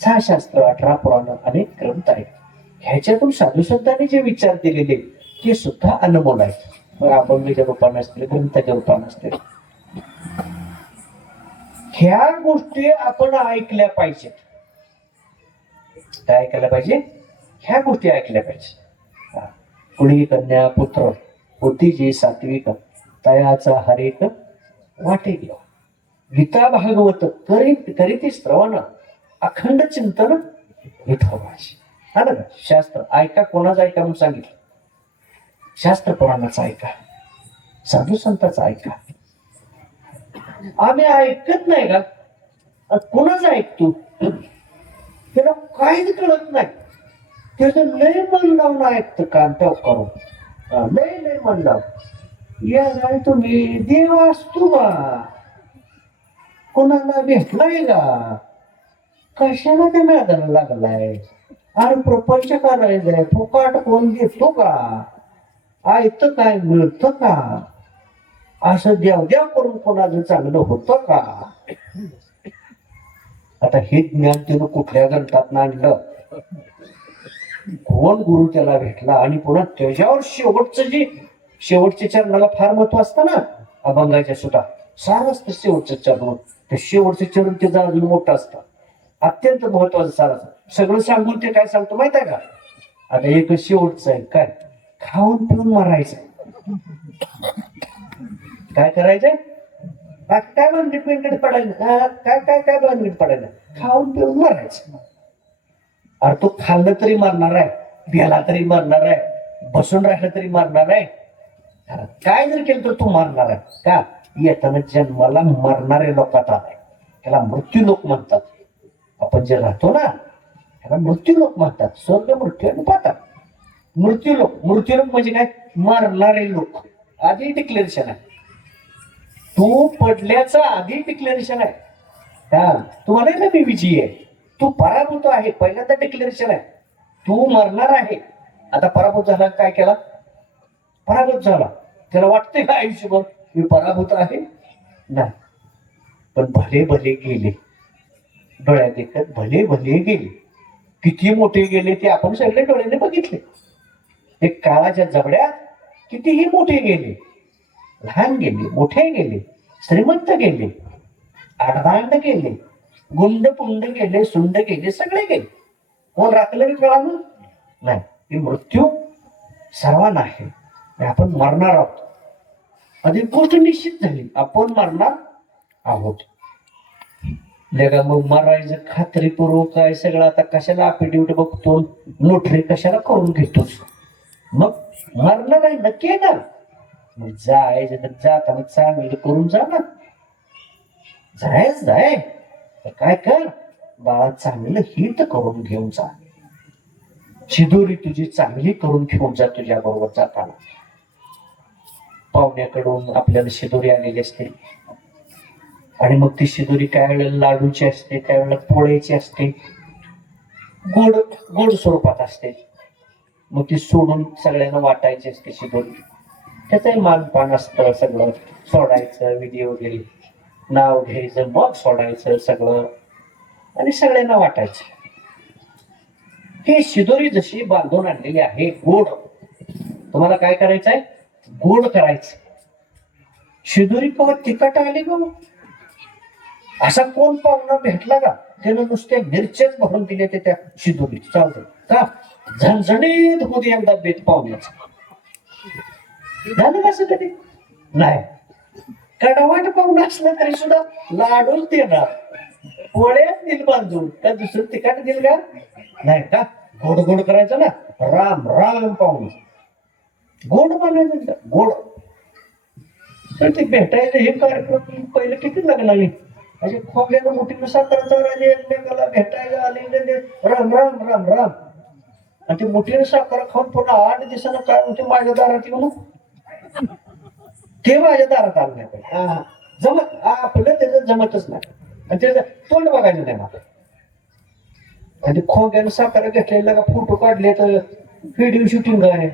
6 शास्त्र, 18 पुराण, अनेक ग्रंथ आहेत. ह्याच्यातून साधू संतांनी जे विचार दिलेले ते सुद्धा अनुभव आहेत. अभंगाच्या रूपाने असतील, ग्रंथाच्या रूपाने असतील. ह्या गोष्टी आपण ऐकल्या पाहिजेत. काय ऐकायला पाहिजे? ह्या गोष्टी ऐकल्या पाहिजे. कुणी कन्या पुत्र होती जे सात्विक, तयाचा हरेक वाटे गेला. गीता भागवत करीती श्रवण, अखंड चिंतन विठोबाचे. हा ना, शास्त्र ऐका. कोणाचं ऐका म्हणून सांगितलं? शास्त्र पुराणाचं ऐका, साधू संतांचं ऐका. आम्ही ऐकत नाही का? कोणाचं ऐकतो? त्याला काहीच कळत नाही. त्याचं लय मन लावून ऐकतं कान त्या करून. लय मन लावून. या नाही तुम्ही देव असतो का? कोणाला भेटलाय का? कशाला त्या मैदानाला लागलाय? अरे प्रपंच करायचंय, फुकाट कोण घेतो का? ऐकतं काय मिळतं का? असं देव करून कोणाचं चांगलं होतं का? आता हे ज्ञान त्यानं कुठल्या ग्रंथात आणलं? कोण गुरु त्याला भेटला? आणि पुन्हा त्याच्यावर शेवटच्या चरणाला फार महत्व असतं ना. अभंगाच्या सुद्धा सार असतं शेवटचं चरण. ते शेवटचं चरण त्याचं अजून मोठं असतं, अत्यंत महत्वाचं सार असतं. सगळं सांगून ते काय सांगतो माहित आहे का? आता एक शेवटचं आहे, काय? खाऊन पिऊन मरायचं. काय करायचंय? काय भानगडीत पडायला? काय भानगडीत पडायला? खाऊन पिऊन मरायचं. अरे तो खाल्लं तरी मारणार आहे, प्याला तरी मारणार आहे, बसून राहिलं तरी मारणार आहे. काय जर केलं तर तू मारणार आहे का? येताना जन्माला मरणारे लोकात आलाय, त्याला मृत्यू लोक म्हणतात. आपण जे राहतो ना त्याला मृत्यू लोक म्हणतात. स्वर्ग मृत्यू आणि पाताळ. मृत्यू लोक म्हणजे काय? मरणारे लोक. आधी डिक्लेरेशन आहे. तू पडल्याचं आधी डिक्लेरेशन आहे. हा, तुम्हाला ना मी विजयी आहे, तू पराभूत आहे, पहिल्यांदा डिक्लेरेशन आहे. तू मरणार आहे. आता पराभूत झाला, काय केला? पराभूत झाला. त्याला वाटते का आयुष्यभर मी पराभूत आहे? नाही. पण भले भले गेले, डोळ्यात देखत भले भले गेले. किती मोठे गेले ते आपण सगळे डोळ्याने बघितले. एक काळाच्या जबड्यात कितीही मोठे गेले, लहान गेले, मोठे गेले, श्रीमंत गेले, आडदांड गेले, गुंड पुंड गेले, सुंड गेले, सगळे गेले. कोण राखलं कळालं नाही. ही मृत्यू सर्वांना आहे. आपण मरणार आहोत. आधी गोष्ट निश्चित झाली, आपण मरणार आहोत. मग मरायचं खात्रीपूर्वक काय सगळं. आता कशाला अफिडेविट बघतो, नोटरी कशाला करून घेतोस? मग मरणार आहे नक्की आहे ना. मग जायचं तर जाताना चांगलं करून जा ना. जाय काय कर बाळा, चांगलं हित करून घेऊन जा. शिदोरी तुझी चांगली करून घेऊन जा. तुझ्या बरोबर जाताना पाहुण्याकडून आपल्याला शिदोरी आलेली असते, आणि मग ती शिदोरी काय वेळेला लाडूची असते, काय वेळेला पोळ्याची असते, गोड स्वरूपात असते. मग ती सोडून सगळ्यांना वाटायची असते शिदोरी. त्याचंही मानपान असतं. सगळं सोडायचं, विधी वगैरे नाव घ्यायचं, मग सोडायचं सगळं, आणि सगळ्यांना वाटायचं. ही शिदोरी जशी बांधून आणलेली आहे गोड, तुम्हाला काय करायचंय? गोड करायचं. शिदोरी कवा तिखट आली ग? असा कोण पाहुणा भेटला का त्यानं नुसत्या मिरच्याच भरून दिले ते त्या शिदोरीत? चालतं का? झणझणीत होती एकदा बेत पाहुण्याचा. झालं कसं कधी नाही. कडवाट पाहुणा असला तरी सुद्धा लाडूच देणार, पोळ्याच दिल बांधून. का दुसरं तिखट दिल का? नाही का? गोड गोड करायचं ना. राम राम पाहुणा गोड बनायचं, गोड. तर ते भेटायचं हे कार्यक्रम पहिले किती लागला. असे खोबल्यानं मोठीनं साखरेचा राजे एकमेकाला भेटायला आलेले, राम राम राम राम. आणि ते मोठीनं साखर खाऊन पुन्हा 8 दिवसानं काय म्हणते, माझ्या दारात येऊन ते माझ्या दारात आलं नाही पाहिजे. आपलं त्याचं जमतच नाही. आणि त्याचं तोंड बघायचं नाही मला. आणि खोग्यानं सातारा घेतलेला का फोटो काढले तर व्हिडिओ शूटिंग आहे.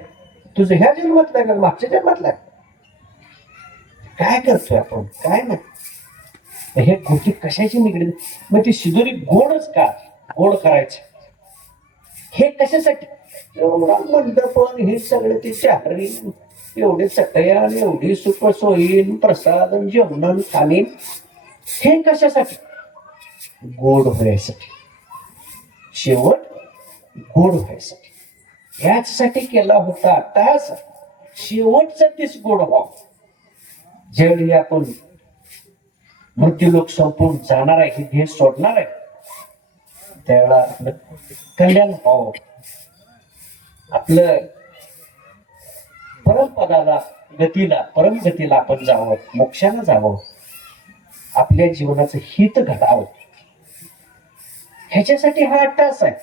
तुझं ह्या जन्मातला का मागच्या जन्मातला? काय करतोय आपण? काय नाही. हे गोष्टी कशाची निगडीत? मग ती शिदोरी गोडच का? गोड करायचं हे कशासाठी? एवढा मंडपन हे सगळे ते चाहरी, एवढे चटया, एवढी सुख सोयीन, प्रसाद, जेवण खालीन, हे कशासाठी? गोड व्हायसाठी. शेवट गोड व्हायसाठी. याचसाठी केला होता तास. शेवटचा तीच गोड व्हाव. ज्यावेळी आपण मृत्यूलोक संपून जाणार आहे, हे देह सोडणार आहे, त्यावेळेला आपलं कल्याण व्हावं. आपलं परमपदाला परमगतीला आपण जावं, मोक्षानं जावं, आपल्या जीवनाचं हित घडावं, ह्याच्यासाठी हा अट्टहास आहे.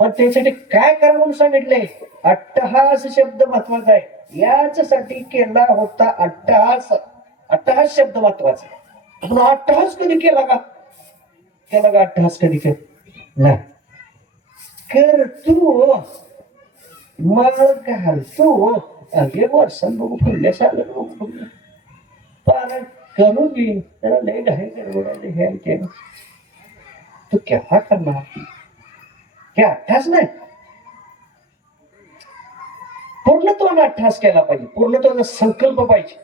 पण त्यासाठी काय करा म्हणून सांगितलंय? अट्टहास शब्द महत्वाचा आहे. याच्यासाठी केला होता अट्टहास. अट्टहास शब्द महत्वाचा. आपण अट्टहास कधी केला का? अट्टहास कधी केला नाही. कर तू मग घालतो अगे वर्षान बघू फुडल्यासारखं बघू पारा करू घे. त्याला लय घाई गडबडायला हे केलं. तू केव्हा करणार? हे अट्टहास नाही. पूर्णत्वाने अट्टहास केला पाहिजे. पूर्णत्वाचा संकल्प पाहिजे.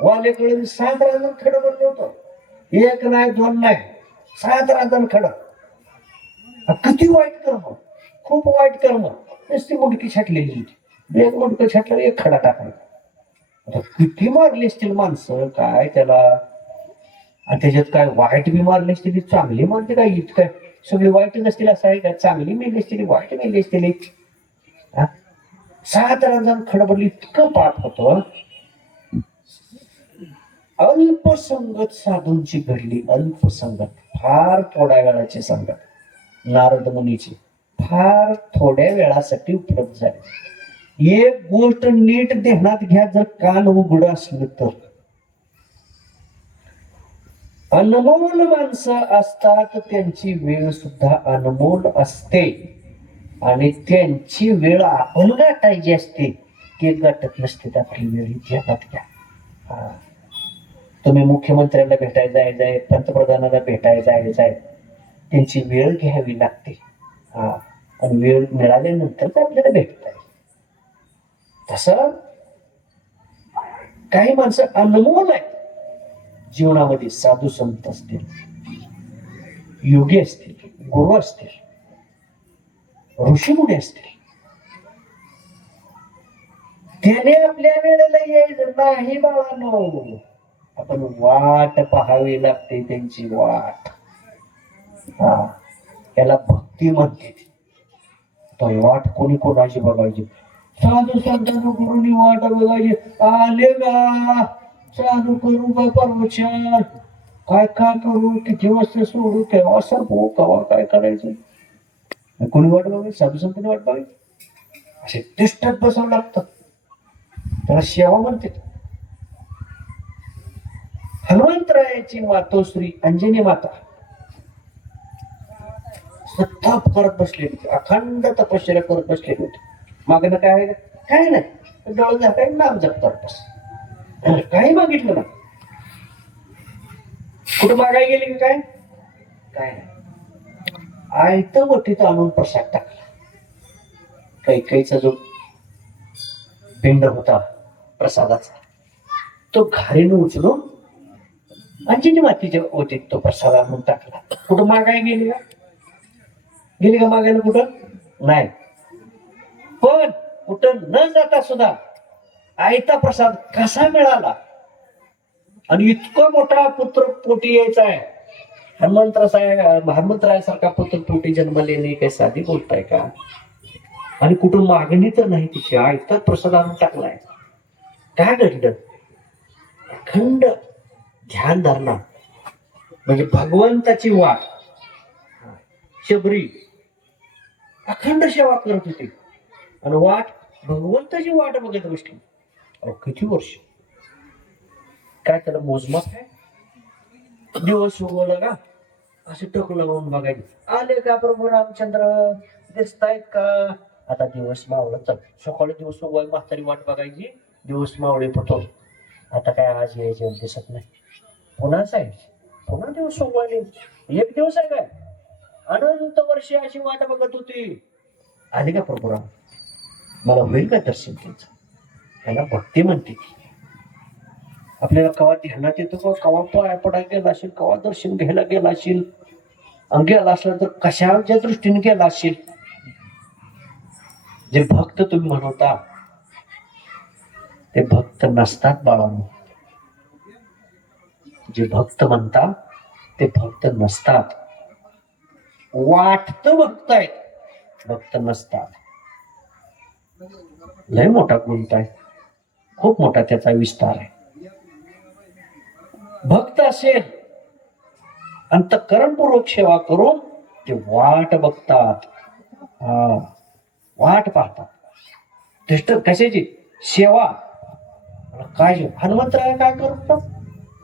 वालेकडे 7 राजन खडं बनलं होतं. 1 नाही 2 नाही 7 राजन खडं. किती वाईट कर्म, खूप वाईट कर्म. नुसती मुडकी छाटलेली होती. 1 मुडकं छाटलं, 1 खडा टाकायचा. किती मारली असतील माणसं काय त्याला. आणि त्याच्यात काय वाईट बी मारली असतील, चांगली मारते काय? इतकं सगळी वाईट नसतील असं आहे का? चांगली मेली असतील, वाईट मेली असतील. 7 राजन खडबडली. इतकं पाप होतं. अल्पसंगत साधूंची घडली. अल्पसंगत, फार थोड्या वेळाची संगत. नारद मुनीची फार थोड्या वेळासाठी उपलब्ध झाली. एक गोष्ट नीट ध्यानात घ्या, जर कान उघड असलं तर. अनमोल माणसं असतात, त्यांची वेळ सुद्धा अनमोल असते. आणि त्यांची वेळ आपण गाठायची असते, ते गाठत नसते. आपली वेळ ध्यानात घ्या. तुम्ही मुख्यमंत्र्यांना भेटायला जायचंय, पंतप्रधानाला भेटायला जायचंय, त्यांची वेळ घ्यावी लागते. आणि वेळ मिळाल्यानंतर आपल्याला भेटत आहे. तसं काही माणसं अनमोल आहेत जीवनामध्ये. साधू संत असतील, योगी असतील, गुरु असतील, ऋषीमुनी असतील. त्याने आपल्या वेळेला यायचं नाही बाळांनो. आपण वाट पाहावी लागते, त्यांची वाट. याला भक्ती म्हणते. तो वाट कोणी कोणाची बघायची? साधू संतांना गुरुनी वाट बघायची. आले का? चालू करू का परवचार? काय करू? किती वाजता सोडू? केव्हा संपू? केव्हा काय करायचं? कोणी वाट बघायची? साधू संतांनी वाट बघायची. असे तिष्ठत बसावं लागतं. त्याला सेवा म्हणते. हनुमंतरायाची मातोश्री अंजनी माता तप करत बसलेली होती. अखंड तपश्चर्या करत बसलेली होती. मागणं काय? काय नाही. डोळे झाकाय नाम जप करत बस. काही मागितलं ना. कुठं मागाय गेली की काय? काय नाही. आयत वटीत आणून प्रसाद टाकला. कैकेयीचा जो पिंड होता प्रसादाचा, तो घारीनं उचलून अंजनी मातेच्या ओटीत तो प्रसाद आणून टाकला. कुठं मागाय गेली का? गेली का मागायला? कुठं नाही. पण कुठं न जाता सुद्धा आयता प्रसाद कसा मिळाला? आणि इतका मोठा पुत्र पोटी यायचा आहे. हनुमंतरायासारखा पुत्र पोटी जन्मलेली काही साधी गोष्ट आहे का? आणि कुठं मागणी तर नाही तिची. आयता प्रसाद आणून टाकलाय. काय घडलं? अखंड ध्यान धरणा म्हणजे भगवंताची वाट. शबरी अखंड सेवा करत होती आणि वाट भगवंताची वाट बघत बसली. किती वर्ष काय त्याला मोजमाप आहे? दिवस उगवला का असं टोक लावून बघायचं, आले का प्रभू रामचंद्र, दिसतायत का? आता दिवस मावळत चल, सकाळी दिवस उगवाय म्हातारी वाट बघायची, दिवस मावळे पटो, आता काय आज यायचे दिसत नाही, पुन्हाच आहे, पुन्हा दिवस उगवायले, एक दिवस आहे काय, अनंत वर्षे अशी वाट बघत होती, आले का प्रभू राम, मला होईल का दर्शन त्यांचं? त्याला भक्ती म्हणते ती. आपल्याला कवा ध्यानात येतो का, कवा पाया पडायला गेला असेल, कवा दर्शन घ्यायला गेला असेल, गेला असला तर कशाच्या दृष्टीने गेला असेल. जे भक्त तुम्ही म्हणता ते भक्त नसतात बाळांनो, जे भक्त म्हणता ते भक्त नसतात, वाटत भक्त आहेत, भक्त नसतात. लय मोठा गुंत आहे, खूप मोठा त्याचा विस्तार आहे. भक्त असेल अंतःकरणपूर्वक सेवा करून ते वाट बघतात, वाट पाहतात. दृष्ट कशाची सेवा? काय हनुमंतराय काय करतो?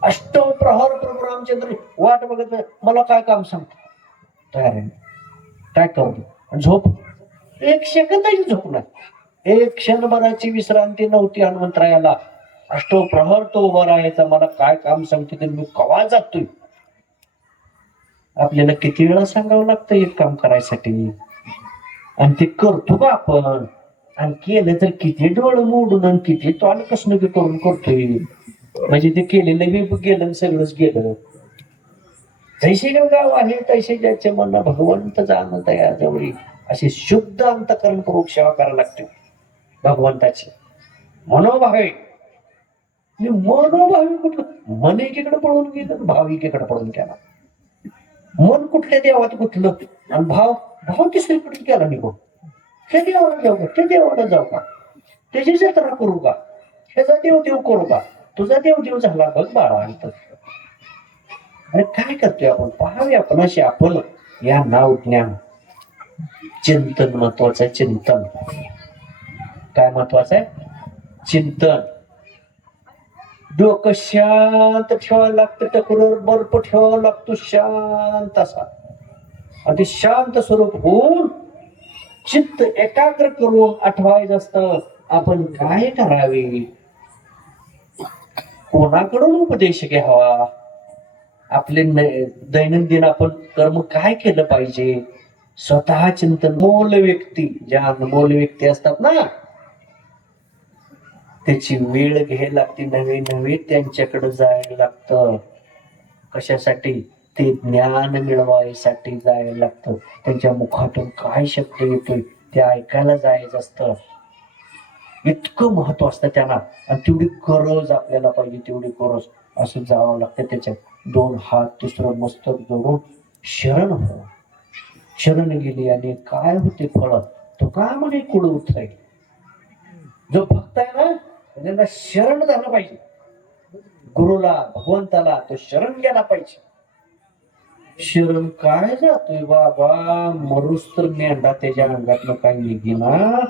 अष्टो प्रहर प्रभू रामचंद्र वाट बघत, मला काय काम सांगतो, तयार आहे, काय करतो? झोप, एक सेकंदाची झोप नाही, एक क्षणभराची विश्रांती नव्हती हनुमंतरायाला. अष्टो प्रहर तो उभा राहायचा, मला काय काम सांगतो तर मी कवा जातोय. आपल्याला किती वेळा सांगावं लागतं एक काम करायसाठी, आणि ते करतो का आपण? आणि केलं तर किती डोळं मोडून आणि किती तोंड कसं करून करतोय, म्हणजे ते केलेलं बी गेलं, सगळंच गेलं. जैसे गाव आहे तैसे ज्याचे म्हणणं भगवंत जाणत याजवळी, अशी शुद्ध अंतःकरणपूर्वक सेवा करायला लागते भगवंताची. मनोभावे, मनोभावी कुठलं, मन एकीकडे पळून गेलं, भाव एकीकडे पळून गेला. मन कुठल्या देवात गुंतलं आणि भाव भाव तिसरीकडे गेला निघून. ते देवाला जाऊ का, ते देवाला जाऊ का, त्याची जत्रा करू का, ह्याचा देव करू का, तुझा देव झाला बघ बाळा. अरे काय करतोय आपण, पाहावे आपण असे आपण या नाव ज्ञान चिंतन महत्वाचं आहे. चिंतन काय महत्वाचं आहे? चिंतन. डोकं शांत ठेवायला लागतं, टकुरावर बर्फ ठेवावा लागतो शांत असा, आणि ते शांत स्वरूप होऊन चित्त एकाग्र करून आठवायचं असतं आपण काय करावे, कोणाकडून उपदेश घ्यावा, आपले दैनंदिन आपण कर्म काय केलं पाहिजे, स्वतः चिंतन. मोल व्यक्ती, ज्या अनमोल व्यक्ती असतात ना, त्याची वेळ घ्यायला लागते, नवे नवे त्यांच्याकडे जायला लागतं. कशासाठी? ते ज्ञान मिळवायसाठी जायला लागतं. त्यांच्या मुखातून काय शब्द येतोय ते ऐकायला जायचं असतं. इतकं महत्व असतं त्यांना, आणि तेवढी गरज आपल्याला पाहिजे, तेवढी गरज असं जावं लागतं. त्याच्यात दोन हात दुसरं मस्तक जोडून शरण हो, शरण गेली आणि काय होते फळ, तो का म्हणे कुळ उतराय. जो भक्त आहे ना त्यांना शरण झालं पाहिजे, गुरुला भगवंताला तो शरण गेला पाहिजे. शरण काय जातोय बाबा, मरुस तर मेंढा त्याच्या अंगातनं काही निघेना,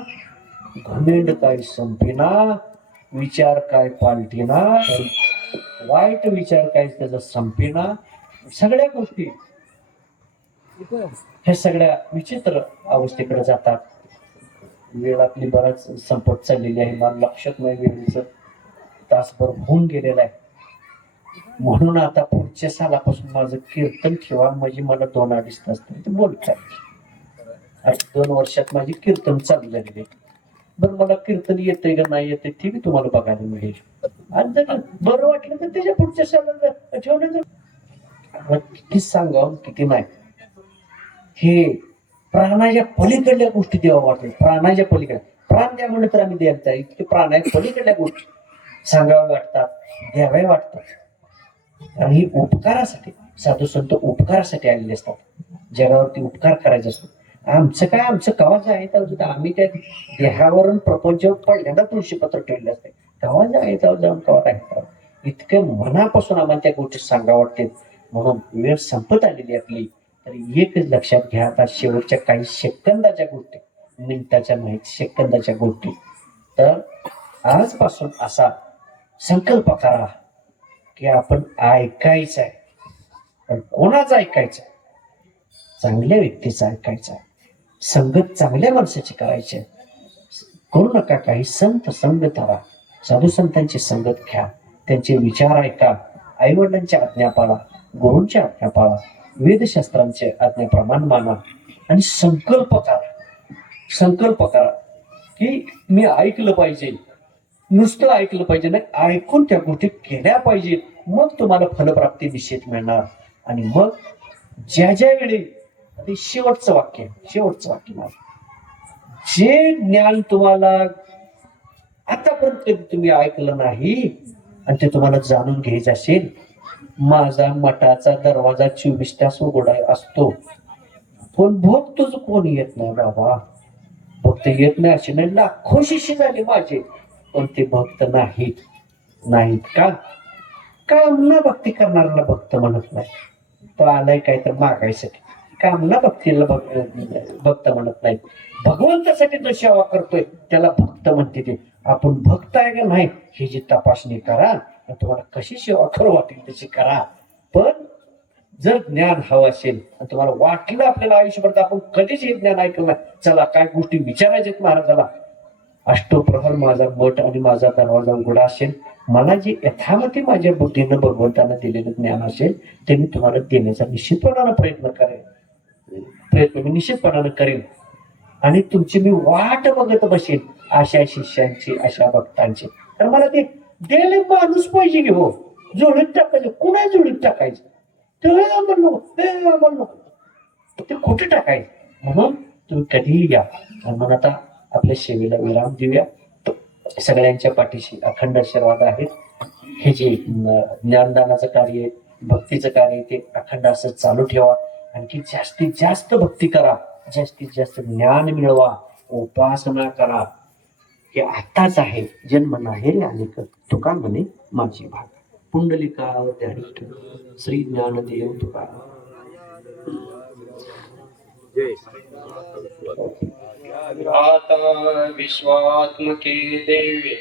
घमेंड काय संपेना, विचार काय पालटेना, वाईट विचार काय त्याचा संपेना, सगळ्या गोष्टी हे सगळ्या विचित्र अवस्थेकडे जातात. वेळ आपली बराच संपत चाललेली आहे, मला लक्षात नाही, वेळेचं तासभर होऊन गेलेला आहे. म्हणून आता पुढच्या सालापासून माझं कीर्तन ठेवा, म्हणजे मला 2-2.5 तास तरी बोलता. 2 वर्षात माझी कीर्तन चालू झालेली आहे. बरं, मला कीर्तन येतंय का नाही येतंय ते तुम्हाला बघायला मिळेल, आणि जर बरं वाटलं तर त्याच्या पुढच्या साला ठेवलं. किती सांगावं किती नाही, हे प्राणाच्या पलीकडल्या गोष्टी देवा वाटतात. प्राणाच्या पलीकडे प्राण द्या म्हणलं तर आम्ही द्यायला इतके प्राणाच्या पलीकडल्या गोष्टी सांगाव्या वाटतात, द्याव्या वाटतात. आणि ही उपकारासाठी, साधू संत उपकारासाठी आलेले असतात, जगावरती उपकार करायचे असतो. आमचं काय, आमचं कवाच आहे तर आम्ही त्या देहावरून प्रपंच पहिल्यांदा तुळशीपत्र ठेवले असते, कवाच आहे तर जाऊन कवा काय, इतकं मनापासून आम्हाला त्या गोष्टी सांगा वाटते. म्हणून वेळ संपत आलेली आपली, तर एकच लक्षात घ्या, आता शेवटच्या काही सेकंदाच्या गोष्टी, मिनिटाच्या नाहीत, सेकंदाच्या गोष्टी. तर आजपासून असा संकल्प करा, की आपण ऐकायचं आहे. पण कोणाचं ऐकायचं? चांगल्या व्यक्तीचं ऐकायचं आहे. संगत चांगल्या माणसाची करायची आहे. करू नका काही संत संगत धरा, साधू संतांची संगत घ्या, त्यांचे विचार ऐका, आई वडिलांच्या आज्ञा पाळा, गुरूंच्या आज्ञा पाळा, वेदशास्त्रांचे आज्ञाप्रमाण माना आणि संकल्प करा की मी ऐकलं पाहिजे. नुसतं ऐकलं पाहिजे नाही, ऐकून त्या गोष्टी केल्या पाहिजे. मग तुम्हाला फलप्राप्ती निश्चित मिळणार. आणि मग ज्या वेळी ते शेवटचं वाक्य माझं, जे ज्ञान तुम्हाला आतापर्यंत कधी तुम्ही ऐकलं नाही आणि ते तुम्हाला जाणून घ्यायचं असेल, माझा मठाचा दरवाजा 24 तास उघडा असतो. पण भक्तच कोणी येत नाही बाबा. भक्त येत नाही असे नाही, लाखो शिष्य झाले माझे, पण ते भक्त नाहीत का? कामना भक्ती करणाऱ्याला भक्त म्हणत नाही. तो आलाय काय तर मागायसाठी. कामना भक्तीला भक्त म्हणत नाही. भगवंतासाठी जो सेवा करतोय त्याला भक्त म्हणते. ते आपण भक्त आहे का नाही ही जी तपासणी करा. तुम्हाला कशी सेवा करू वाटेल तशी करा. पण जर ज्ञान हवं असेल आणि तुम्हाला वाटलं आपल्याला आयुष्यभर आपण कधीच हे ज्ञान ऐकलं नाही, चला काय गोष्टी विचारायच्यात महाराजाला, अष्टप्रहर माझा मठ आणि माझा दरवाजा उघडा असेल. मला जे यथामती माझ्या बुद्धीनं भगवंतानं दिलेलं ज्ञान असेल ते मी तुम्हाला देण्याचा निश्चितपणानं प्रयत्न मी निश्चितपणानं करेन. आणि तुमची मी वाट बघत बसेन अशा शिष्यांची, अशा भक्तांची. तर मला ते द्यायला माणूस पाहिजे की हो. जोडीत टाकायचं, कुणा जोडीत टाकायचं? ते आम्हाला नको, ते कुठे टाकायचं? म्हणून तुम्ही कधीही या. आणि मग आता आपल्या सेवेला विराम देऊया. सगळ्यांच्या पाठीशी अखंड आशीर्वाद आहेत. हे जे ज्ञानदानाचं कार्य, भक्तीचं कार्य, ते अखंड असं चालू ठेवा. आणखी जास्तीत जास्त भक्ती करा, जास्तीत जास्त ज्ञान मिळवा, उपासना करा. हे आताच आहे. जन्म नाही रे अनेक, तुका म्हणे माझी भाग. पुंडलिकावरती हरिष्ठ श्री ज्ञानदेव तुकाराम. आता विश्वात्मके देवे,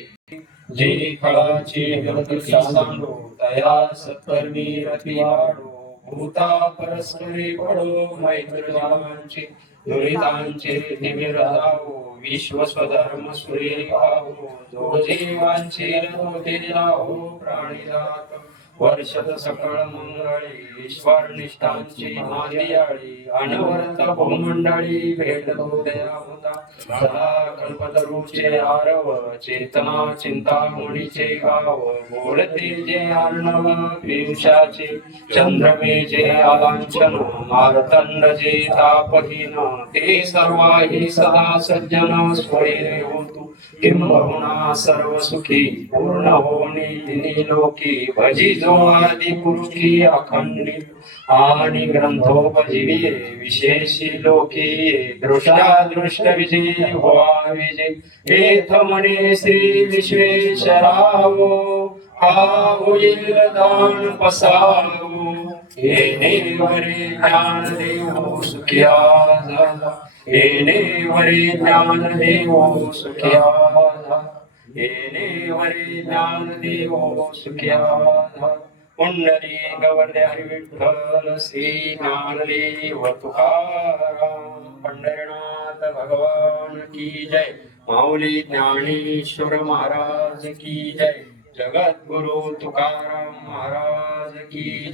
जे फळाची गती सांडो, तया सत्कर्मी रती वाढो. भूता परस्परी पडो, मैत्रजांची दुरितांचे तिमिर जावो. विश्व स्वधर्म सूर्य भावो, जो जीवांची रथोते लावो. प्राणी जात वर्षद सकळ मंगळी, ईश्वर निष्ठांची मालियाळी. अनवर्त भूमंडळी भेटतो दया होता. सदा कल्पतरूचे आरव, चेतना चिंतामणीचे गाव. बोलते जे अर्णव पियुषाचे, चंद्रमेचे आलांछन. मार्तंड जे तापहीन, ते सर्वाही सदा सज्जन. स्वैरे होतु किंबहुना सर्व सुखी, पूर्ण होणे तिन्ही लोकी. भजी जो आदि पुरुषी अखंडित, आणि ग्रंथोपजीवी विशेषी लोकी. दृष्टा विजयी व्हा विजय, हेथ म्हणे श्री विश्वेश्वरावो. हा होईल दान पसावो, येणे वरे ज्ञान देव सुखिया झाला. येणे वरे ज्ञान देव सुखिया झाला. येणे वरे ज्ञान देव सुखिया झाला. पुंडरी गवर्धे हरी विठ्ठल, श्री ज्ञानदेव तुकाराम. पंढरीनाथ भगवान की जय. माऊली ज्ञानेश्वर महाराज की जय. जगद्गुरु तुकाराम महाराज की